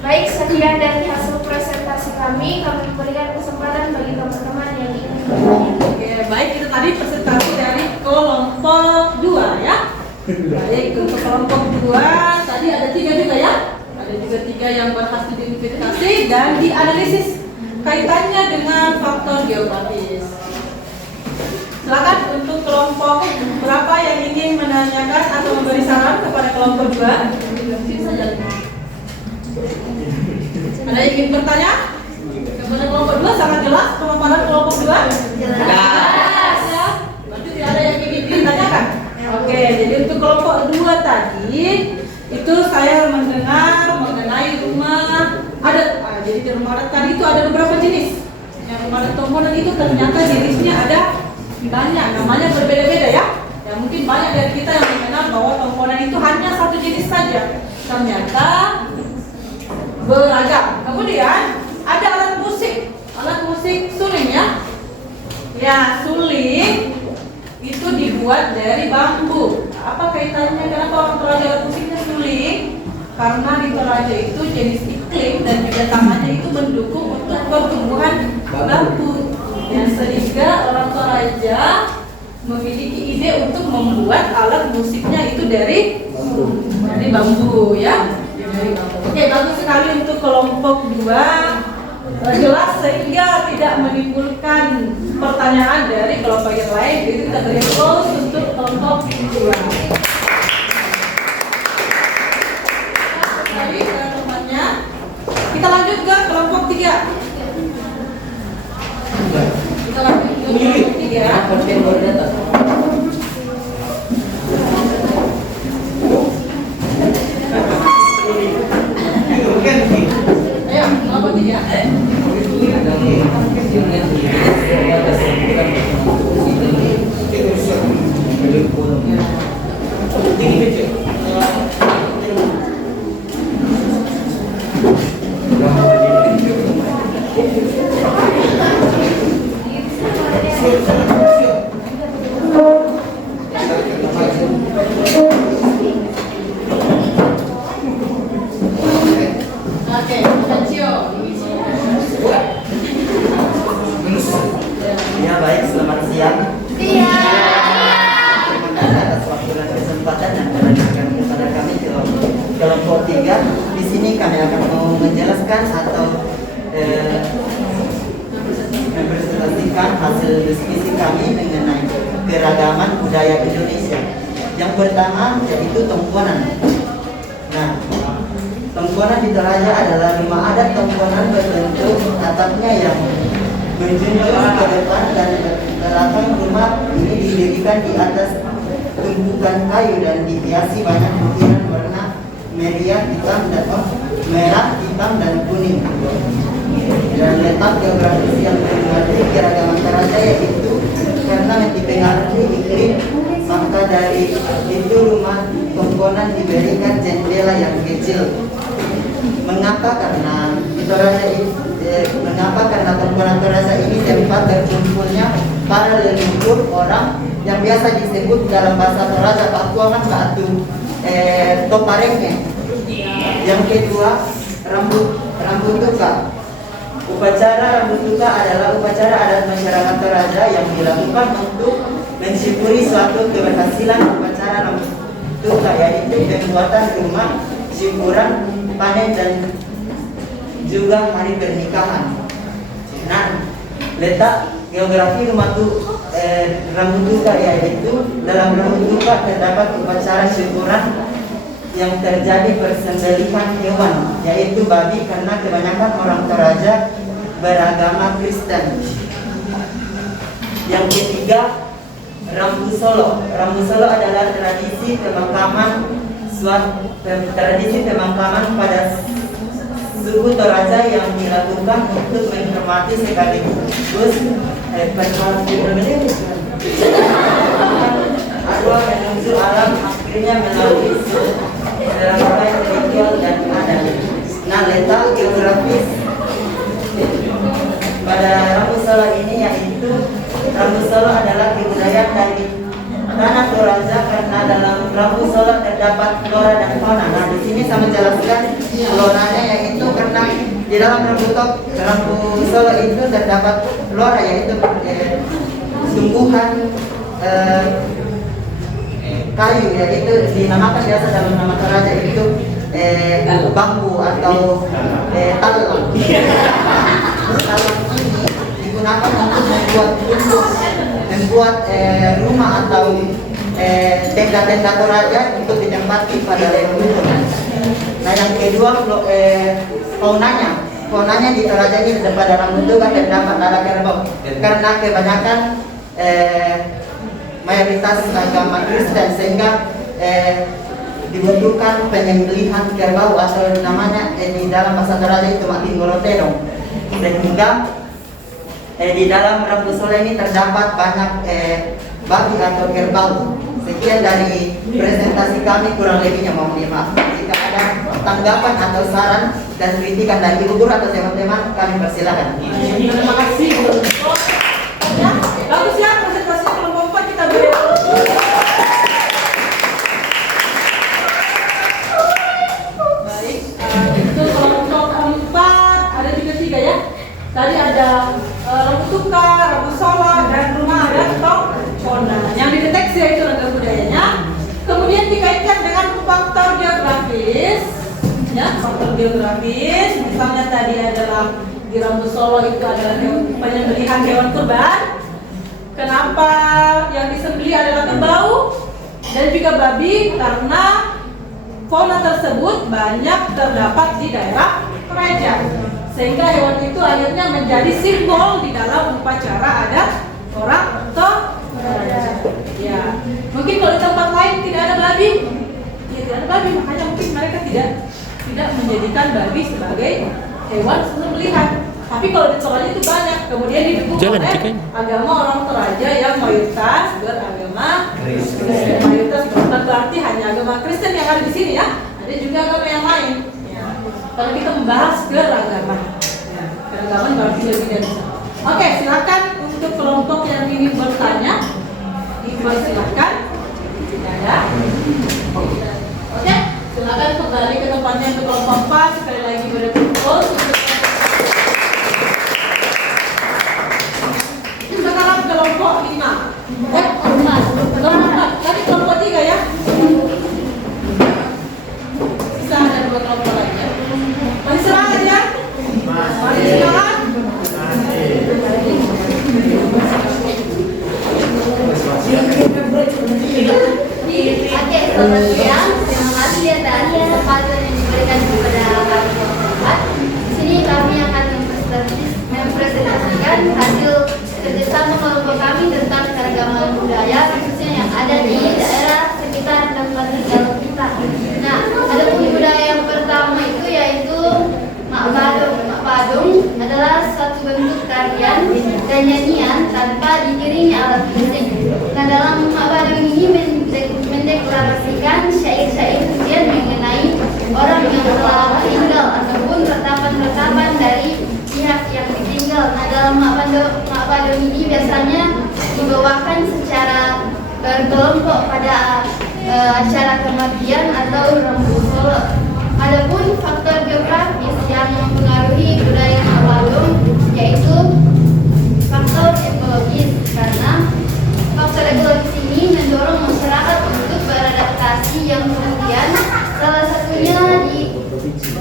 Baik, sekian dari hasil presentasi kami berikan kesempatan bagi teman-teman yang ingin bertanya. Oke, baik, itu tadi presentasi dari kelompok 2 ya. Baik, untuk kelompok 2 tadi ada 3 juga ya. Ada juga 3 yang berhasil diidentifikasi dan dianalisis kaitannya dengan faktor geografis. Silakan untuk kelompok berapa yang ingin menanyakan atau memberi saran kepada kelompok 2? Ada yang ingin bertanya? Kepada kelompok 2 sangat jelas pemaparan kelompok 2? Jelas. Berarti tidak ada yang ingin ditanyakan? Oke, jadi untuk kelompok 2 tadi itu saya mendengar mengenai rumah adat. Jadi di rumah adat tadi itu ada beberapa jenis. Yang rumah adat tongkonan itu ternyata jenisnya ada banyak, namanya berbeda-beda ya. Ya mungkin banyak dari kita yang mengenal bahwa tongkonan itu hanya satu jenis saja. Ternyata beragam. Kemudian ada alat musik suling ya. Ya, suling itu dibuat dari bambu. Apa kaitannya? Kenapa orang Toraja alat musiknya suling? Karena di Toraja itu jenis iklim dan juga tanahnya itu mendukung untuk pertumbuhan bambu. Yang sehingga orang Toraja memiliki ide untuk membuat alat musiknya itu dari bambu ya. Oke, bagus sekali untuk kelompok 2. Jelas sehingga tidak menimbulkan pertanyaan dari kelompok yang lain. Jadi kita beri close untuk kelompok 2. Kembali ke tempatnya. Kita lanjut ke kelompok 3. Kita lanjut ke kelompok 3. Ayo, kelompok 3. Oke, Cio. Ya baik, selamat siang. Iya. Terima kasih atas waktu dan kesempatan yang diberikan kepada kami kelompok 3. Di sini kami akan mau menjelaskan atau mempresentasikan hasil diskusi kami mengenai keragaman budaya Indonesia. Yang pertama yaitu tongkonan. Nah, tongkonan di Toraja adalah rumah adat tongkonan berbentuk atapnya yang menjunjung ke depan dan belakang rumah ini didirikan di atas tumpukan kayu dan dihiasi banyak ukiran warna merah, hitam, dan kuning. Dan letak geografis yang mengerti keragaman Toraja yaitu karena dipengaruhi iklim, maka dari itu rumah tongkonan diberikan jendela yang kecil. Mengapa? Karena tongkonan Toraja ini tempat berkumpulnya para leluhur orang yang biasa disebut dalam bahasa Toraja Pakuangan Batu Toparengnya. Yang kedua, rambut tuka. Upacara rambut tuka adalah upacara adat masyarakat Toraja yang dilakukan untuk mensyukuri suatu keberhasilan upacara rambut tuka, yaitu pembuatan rumah, syukuran, panen, dan juga hari pernikahan. Nah, letak geografi rambut tuka yaitu dalam rambut tuka terdapat upacara syukuran yang terjadi persembelihan hewan, yaitu babi, karena kebanyakan orang Toraja beragama Kristen. Yang ketiga, Rambu Solo. Rambu Solo adalah tradisi pemakaman pada suku Toraja yang dilakukan untuk menghormati sekaligus arwah menuju alam, akhirnya melalui rangkaian ritual dan adat. Nah, letak geografis pada Rambu Solo ini yaitu Rambu Solo adalah kebudayaan dari tanah Toraja, karena dalam Rambu Solo terdapat flora dan fauna. Nah, di sini saya menjelaskan floranya, yaitu karena di dalam Rambu Solo itu terdapat flora, yaitu tumbuhan kayu, yaitu dinamakan biasa dalam nama Toraja itu bambu atau talang. Talang ini digunakan untuk membuat membuat rumah atau tenda-tenda Toraja untuk ditempati pada leluhur. Nah yang kedua faunanya di Toraja ini pada Rambutuga terdapat ada kerbau karena kebanyakan mayoritas agama Kristen sehingga dibutuhkan penyembelihan kerbau atau namanya di dalam bahasa Toraja itu mati ngolotero, sehingga di dalam Rambusola ini terdapat banyak babi atau kerbau. Sekian dari presentasi kami, kurang lebihnya mohon maaf. Jika ada tanggapan atau saran dan kritikan dari ibu guru atau teman-teman, kami persilakan. Terima kasih. Ya, bagus ya presentasi kelompok 4 kita beri. Baik, itu kelompok 4 ada juga 3 ya. Tadi ada Rambutuka, Rambusola, dan rumah adat Tongkona. Yang dideteksi yaitu ragam budayanya. Kemudian dikaitkan dengan faktor geografis, ya, faktor geografis. Misalnya tadi adalah di Rambusola itu adalah penyembelihan hewan kurban. Kenapa yang disembelih adalah kerbau dan juga babi? Karena fauna tersebut banyak terdapat di daerah Toraja, sehingga hewan itu akhirnya menjadi simbol di dalam upacara adat orang Toraja. Ya, mungkin kalau di tempat lain tidak ada babi, ya tidak ada babi, makanya mungkin mereka tidak menjadikan babi sebagai hewan sembelihan. Tapi kalau di Toraja itu banyak, kemudian didukung oleh agama orang Toraja yang mayoritas beragama Kristen. Mayoritas bukan berarti hanya agama Kristen yang ada di sini ya, ada juga agama yang lain. Ya. Kalau kita membahas keragaman, ya, keragaman berarti lebih dari itu. Oke, silakan untuk kelompok yang ingin bertanya, dipersilakan. Tidak ada. Oke, silakan kembali ke tempatnya untuk kelompok 4. Sekali lagi berkumpul. Sekarang kelompok 5. Kelompok 4. Tadi kelompok 3 ya. Sisa ada 2 kelompok lagi ya. Masih semangat ya? Masih semangat? Oke, selamat siang. Terima kasih atas kesempatan yang diberikan kepada kami kelompok 4. Di sini kami akan mempresentasikan hasil kerjasama kelompok kami tentang keragaman budaya khususnya yang ada di daerah sekitar tempat tinggal kita. Nah, ada budaya yang pertama itu yaitu Mak Badung adalah suatu bentuk tarian dan nyanyian tanpa diiringi alat musik. Nah, dalam Mak Badung ini mendeklarasikan syair-syair pujian mengenai orang yang telah meninggal ataupun retapan-retapan dari pihak yang ditinggal. Nah, dalam Mak Badung ini biasanya dibawakan secara berkelompok pada acara kematian atau Rambusola. Adapun faktor geografis yang mempengaruhi budaya Mak Badung yaitu faktor ekologis, karena faktor ekologis ini mendorong masyarakat untuk beradaptasi yang kemudian salah satunya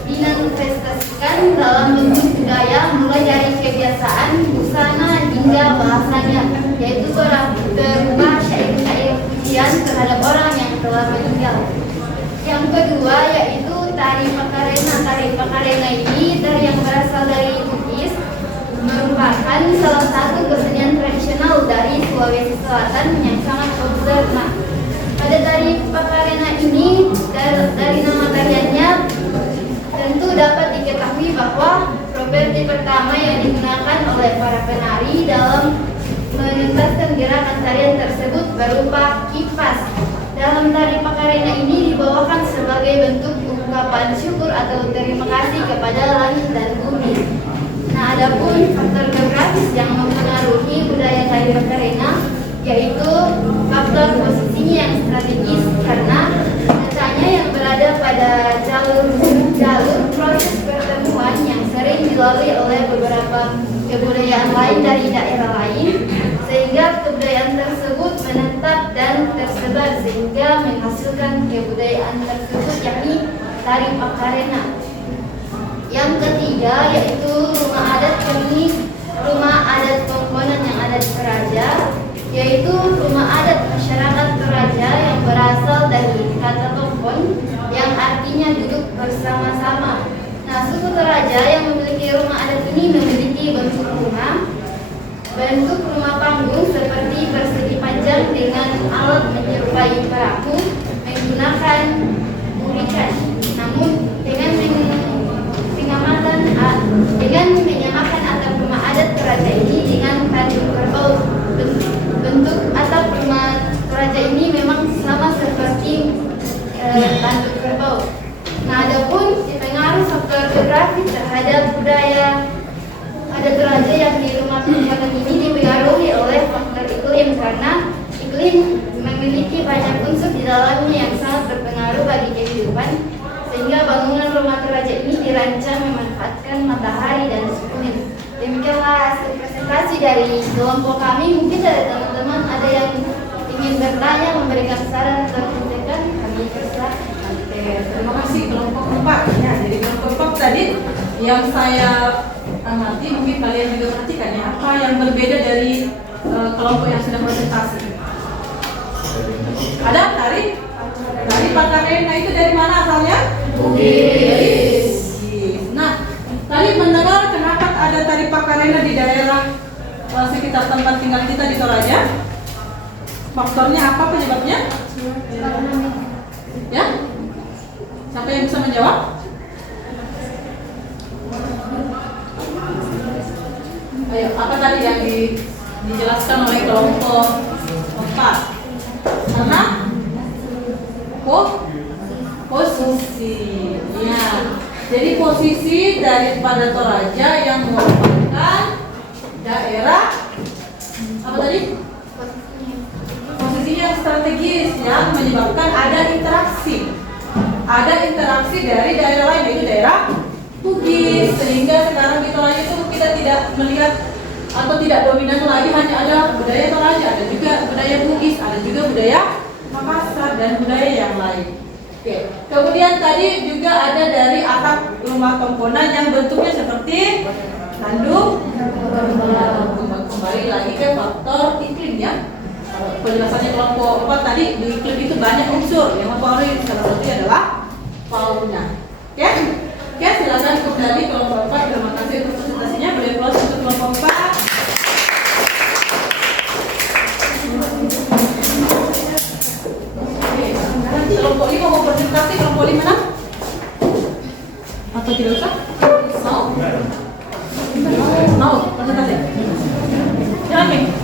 dimanifestasikan dalam bentuk budaya mulai dari kebiasaan, busana hingga bahasanya, yaitu berubah syair-syair pujian terhadap orang yang telah meninggal. Yang kedua yaitu tari Pakarena. Tari Pakarena ini tari yang berasal dari Bugis, merupakan salah satu kesenian tradisional dari Sulawesi Selatan yang sangat populer. Nah, pada tari Pakarena ini dari nama tariannya tentu dapat diketahui bahwa properti pertama yang digunakan oleh para penari dalam menuntaskan gerakan tarian tersebut berupa kipas. Dalam tari Pakarena ini dibawakan sebagai bentuk ungkapan syukur atau terima kasih kepada langit dan bumi. Nah, adapun faktor geografis yang mempengaruhi budaya tari Pakarena yaitu faktor posisinya yang strategis, karena letaknya yang berada pada jalur proses pertemuan yang sering dilalui oleh beberapa kebudayaan lain dari daerah lain, sehingga kebudayaan tersebut menetap dan tersebar sehingga menghasilkan kebudayaan tersebut, yakni tari Pakarena. Yang ketiga yaitu rumah adat Tongkonan yang ada di Toraja. yaitu rumah adat masyarakat Toraja yang berasal dari kata topon yang artinya duduk bersama-sama. Nah, suku Toraja yang memiliki rumah adat ini memiliki bentuk rumah panggung seperti persegi panjang dengan alat menyerupai perahu menggunakan burikan. Namun dengan menyamakan atap rumah adat Toraja ini dengan tanduk kerbau. Bentuk atap rumah Toraja ini memang sama seperti tanduk kerbau. Nah, adapun pengaruh faktor geografis terhadap budaya adat Toraja yang di rumah panggung ini dipengaruhi oleh faktor iklim karena iklim memiliki banyak unsur di dalamnya yang sangat berpengaruh bagi kehidupan, sehingga bangunan rumah Toraja ini dirancang memanfaatkan matahari dan suhu. Demikianlah hasil presentasi dari kelompok kami. Mungkin dari teman-teman ada yang ingin bertanya, memberikan saran atau kritikan, kami persilahkan. Terima kasih kelompok 4 ya. Jadi kelompok 4 tadi yang saya amati, mungkin kalian juga perhatikan ya, apa yang berbeda dari kelompok yang sudah presentasi. Ada tari Pakarena, itu dari mana asalnya? Bugis. Nah, tadi mendengar kenapa ada tari Pakarena di daerah sekitar tempat tinggal kita di Toraja? Faktornya apa, penyebabnya? Ya? Siapa yang bisa menjawab? Ayo, apa tadi yang dijelaskan oleh kelompok 4? Karena posisi. Ya. Jadi posisi daripada Toraja yang merupakan daerah apa tadi? Posisinya yang strategis yang menyebabkan ada interaksi. Ada interaksi dari daerah lain, yaitu daerah Bugis, sehingga sekarang di Toraja itu kita tidak melihat atau tidak dominan lagi hanya ada budaya Toraja, ada juga budaya Bugis, ada juga budaya Makassar dan budaya yang lain. Oke. Kemudian tadi juga ada dari atap rumah tongkonan yang bentuknya seperti tanduk. Kembali lagi ke faktor iklim ya. Penjelasannya kelompok 4 tadi, di iklim itu banyak unsur yang mempengaruhi, salah satunya adalah fauna. Oke? Oke, silakan kembali kelompok 4. Terima kasih untuk presentasinya. Boleh close untuk kelompok 4. Oke, sekarang kelompok 5 mau presentasi. Kelompok 5 mana? Atau tidak usah? Mau presentasi? Jangan.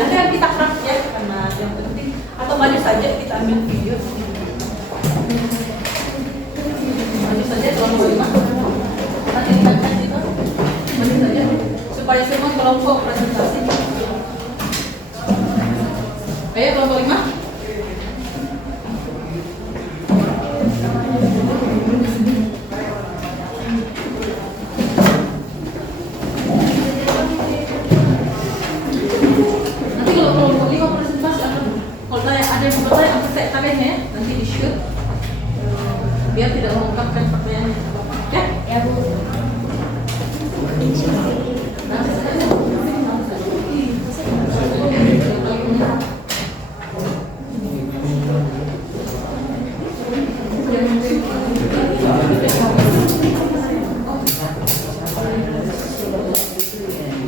Jangan kita craft ya, karena yang penting, atau maju saja kita ambil video. Maju saja kelompok 5. Nanti kita lihat itu. Maju saja supaya semua kelompok presentasi. Ayo kelompok 5. Nanti di shoot biar tidak mengungkapkan pertanyaannya. Ya? Ya, Bu.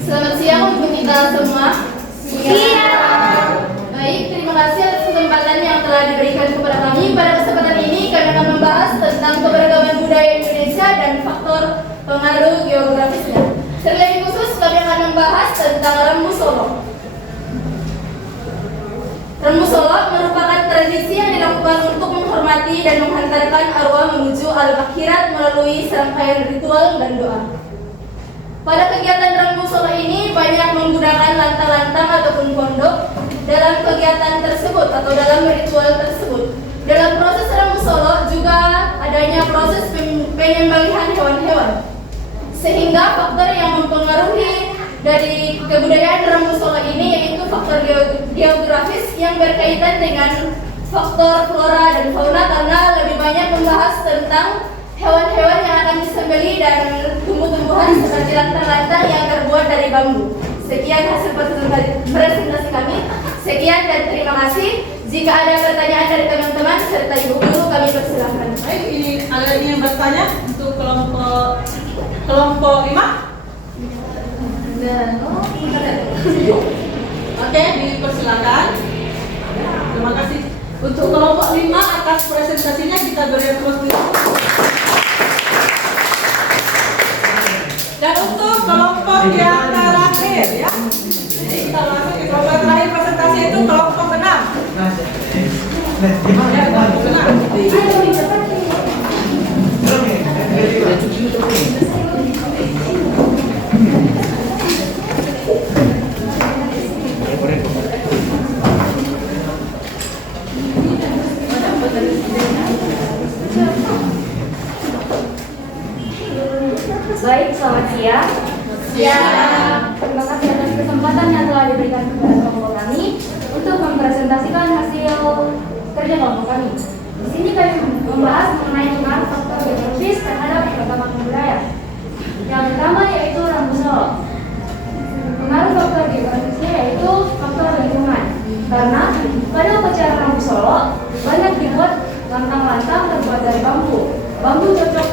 Selamat siang untuk kita semua. Baik, terima kasih atas kesempatan yang telah diberikan kepada kami. Pada kesempatan ini kami akan membahas tentang keberagaman budaya Indonesia dan faktor pengaruh geografisnya. Terlebih khusus kami akan membahas tentang Rembu Solo. Rembu Solo merupakan tradisi yang dilakukan untuk menghormati dan menghantarkan arwah menuju al-akhirat melalui serangkaian ritual dan doa. Pada kegiatan Rembu Solo ini banyak menggunakan lantang-lantang ataupun pondok dalam kegiatan tersebut atau dalam ritual tersebut. Dalam proses Rembu Solo juga adanya proses penyembelihan hewan-hewan. Sehingga faktor yang mempengaruhi dari kebudayaan Rembu Solo ini yaitu faktor geografis yang berkaitan dengan faktor flora dan fauna, karena lebih banyak membahas tentang hewan-hewan yang akan disembelih dan tumbuh-tumbuhan seperti lantang-lantang yang terbuat dari bambu. Sekian hasil presentasi kami. Sekian dan terima kasih. Jika ada pertanyaan dari teman-teman serta ibu guru, kami persilahkan. Baik, ini ada yang bertanya untuk kelompok 5. Oke, dipersilakan. Terima kasih. Untuk kelompok 5 atas presentasinya kita beri applause dulu. Dan untuk kelompok yang terakhir ya. Jadi kita langsung ke kelompok terakhir presentasi itu kelompok 6. Ya, kelompok 6. Baik, selamat siang. Terima kasih atas kesempatan yang telah diberikan kepada kelompok kami untuk mempresentasikan hasil kerja kelompok kami. Di sini kami membahas mengenai pengaruh faktor geografis terhadap perkembangan budaya. Yang pertama yaitu Rambu Solo. Pengaruh faktor geografisnya yaitu faktor lingkungan. Karena pada upacara Rambu Solo banyak dibuat lantang-lantang terbuat dari bambu. Bambu cocok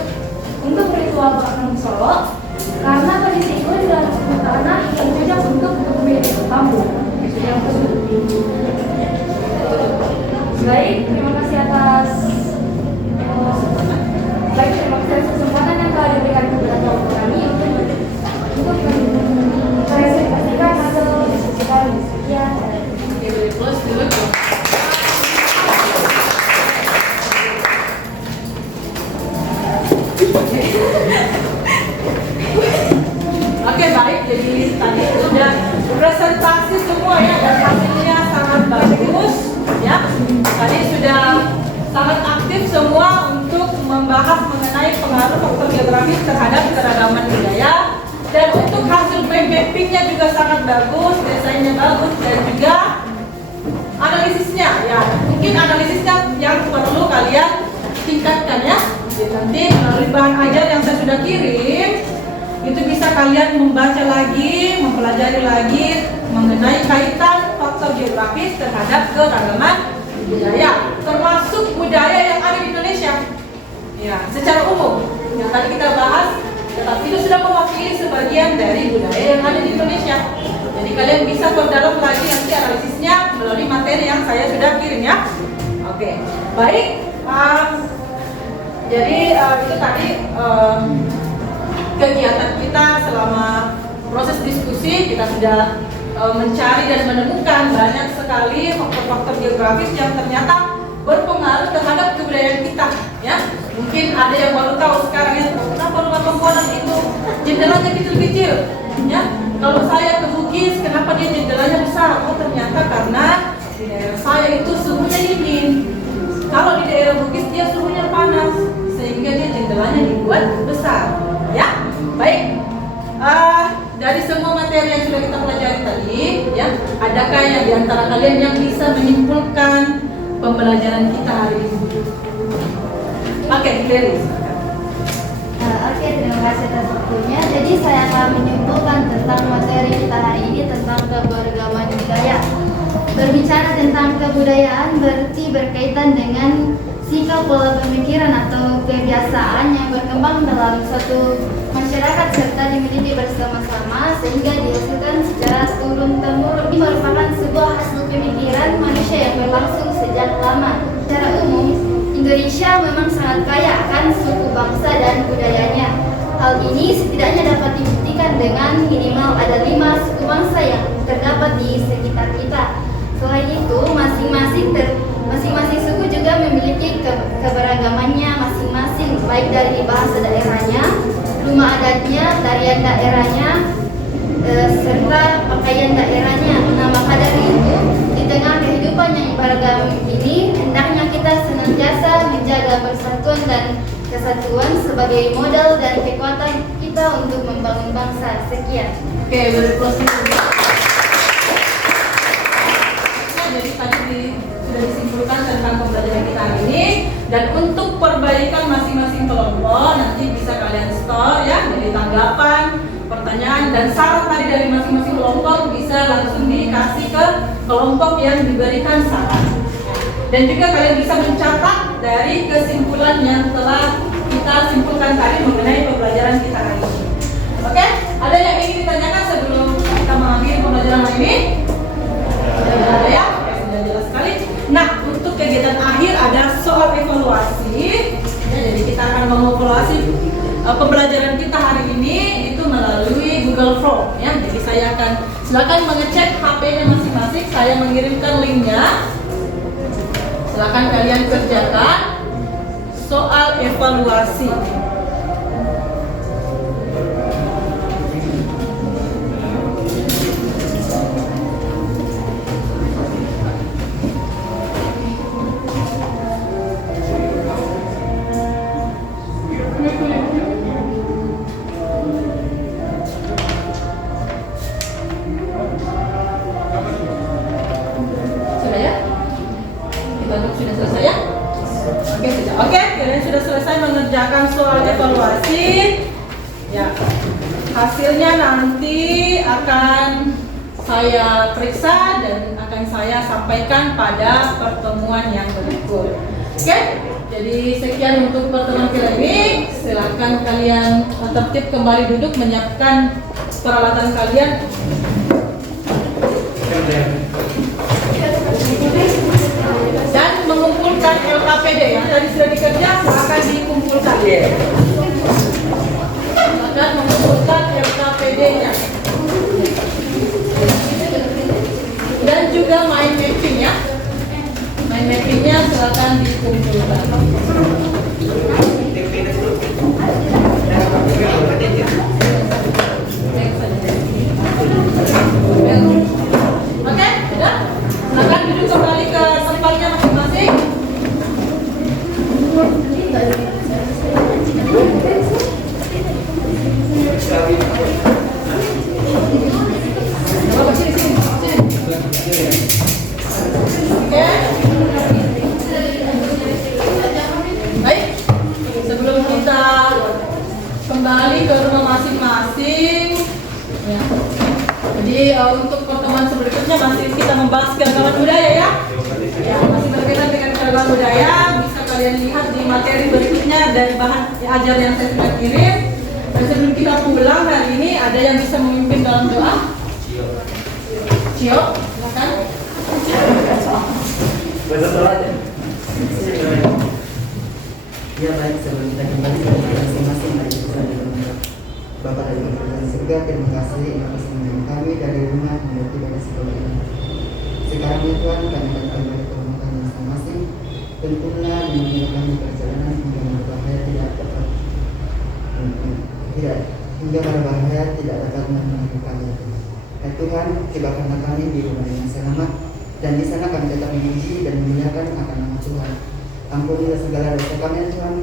untuk ritual Rambu Solo karena kondisi iklim dan tanah yang cocok untuk memiliki bambu. Yang baik, terima kasih atas kesempatan yang telah diberikan kepada kelompok kami untuk mempresentasikan hasil diskusi kami. Ya. Oke, baik, jadi tadi sudah presentasi semua ya dan hasilnya sangat bagus ya. Tadi sudah sangat aktif semua untuk membahas mengenai pengaruh faktor geografis terhadap keragaman budaya, dan untuk hasil mappingnya juga sangat bagus, desainnya bagus, dan juga analisisnya ya. Mungkin analisisnya yang perlu kalian tingkatkan ya. Jadi nanti melalui bahan ajar yang saya sudah kirim itu bisa kalian membaca lagi, mempelajari lagi mengenai kaitan faktor geografis terhadap keragaman budaya, termasuk budaya yang ada di Indonesia. Ya, secara umum yang tadi kita bahas, tetapi itu sudah mewakili sebagian dari budaya yang ada di Indonesia. Jadi kalian bisa perdalam lagi nanti analisisnya melalui materi yang saya sudah kirim ya. Oke, baik. Jadi itu tadi kegiatan kita selama proses diskusi. Kita sudah mencari dan menemukan banyak sekali faktor-faktor geografis yang ternyata berpengaruh terhadap kebudayaan kita ya. Mungkin ada yang baru tahu sekarang ya, kenapa rumah komponen itu jendelanya kecil-kecil ya. Kalau saya ke Bugis, kenapa dia jendelanya besar? Oh, ternyata karena di daerah saya itu suhunya dingin. Kalau di daerah Bugis dia suhunya panas, sehingga dia jendelanya dibuat besar ya. Baik, dari semua materi yang sudah kita pelajari tadi ya, adakah yang diantara kalian yang bisa menyimpulkan pembelajaran kita hari ini? Oke, Clarice. Oke, terima kasih atas waktunya. Jadi saya akan menyimpulkan tentang materi kita hari ini tentang keberagaman budaya. Berbicara tentang kebudayaan berarti berkaitan dengan sikap pola pemikiran atau kebiasaan yang berkembang dalam suatu masyarakat serta dimiliki bersama-sama sehingga dihasilkan secara turun-temurun. Ini merupakan sebuah hasil pemikiran manusia yang berlangsung sejak lama. Secara umum, Indonesia memang sangat kaya akan suku bangsa dan budayanya. Hal ini setidaknya dapat dibuktikan dengan minimal ada 5 suku bangsa yang terdapat di sekitar kita. Selain itu, masing-masing suku juga memiliki keberagamannya masing-masing, baik dari bahasa daerahnya, rumah adatnya, tarian daerahnya, serta pakaian daerahnya. Nah, maka dari itu, di tengah kehidupan yang beragam ini, hendaknya kita senantiasa menjaga persatuan dan kesatuan sebagai modal dan kekuatan kita untuk membangun bangsa. Sekian. Oke, berikutnya. Jadi tadi sudah disimpulkan tentang pembelajaran kita hari ini, dan untuk perbaikan masing-masing kelompok nanti bisa kalian store ya, jadi tanggapan, pertanyaan dan saran tadi dari masing-masing kelompok bisa langsung dikasih ke kelompok yang diberikan saran. Dan juga kalian bisa mencatat dari kesimpulan yang telah kita simpulkan tadi mengenai pembelajaran kita hari ini. Oke, ada yang ingin ditanyakan sebelum kita mengakhiri pembelajaran hari ini? Ada ya? Oke, sudah jelas sekali. Nah, untuk kegiatan akhir ada soal evaluasi. Ya, jadi kita akan mengevaluasi pembelajaran kita hari ini itu melalui Google Form ya. Jadi saya akan silakan mengecek HP-nya masing-masing. Saya mengirimkan linknya. Silakan kalian kerjakan soal evaluasi. Sudah ya? Sudah selesai ya? Oke, sudah. Oke, kalian sudah selesai mengerjakan soal evaluasi. Ya, hasilnya nanti akan saya periksa dan akan saya sampaikan pada pertemuan yang berikut. Oke, jadi sekian untuk pertemuan kali ini. Silakan kalian tertib kembali duduk, menyiapkan peralatan kalian. Dan mengumpulkan LKPD yang tadi sudah dikerja akan dikumpulkan. Dan mengumpulkan LKPD-nya. Dan juga mind mapping-nya. Mind mapping-nya silakan dikumpulkan. Oke, sudah? Silakan duduk kembali ke tempatnya masing-masing. Oke. Baik. Sebelum kita kembali ke rumah masing-masing, ya. Jadi untuk pertemuan berikutnya masih kita membahas keragaman budaya ya. Ya, masih berkaitan dengan keragaman budaya. Bisa kalian lihat di materi berikutnya dari bahan ajar yang saya sudah kirim. Dan sebelum kita pulang hari ini, ada yang bisa memimpin dalam doa? Cio, silakan. Ya baik, sebelum kita kembali ke masing-masing, mari kita berdoa. Bapa dari kerajaan surga, terima kasih yang masih menjadi kami dari rumah mengerti pada sekolah ini. Sekarang ya Tuhan, kami akan kembali ke rumah kami masing-masing. Tentulah menemani kami perjalanan hingga berbahaya tidak dapat menemani kami. Ya Tuhan, tibakanlah kami di rumah yang selamat, dan di sana kami tetap memuji dan memuliakan akan nama Tuhan. Ampunilah segala dosa kami ya Tuhan,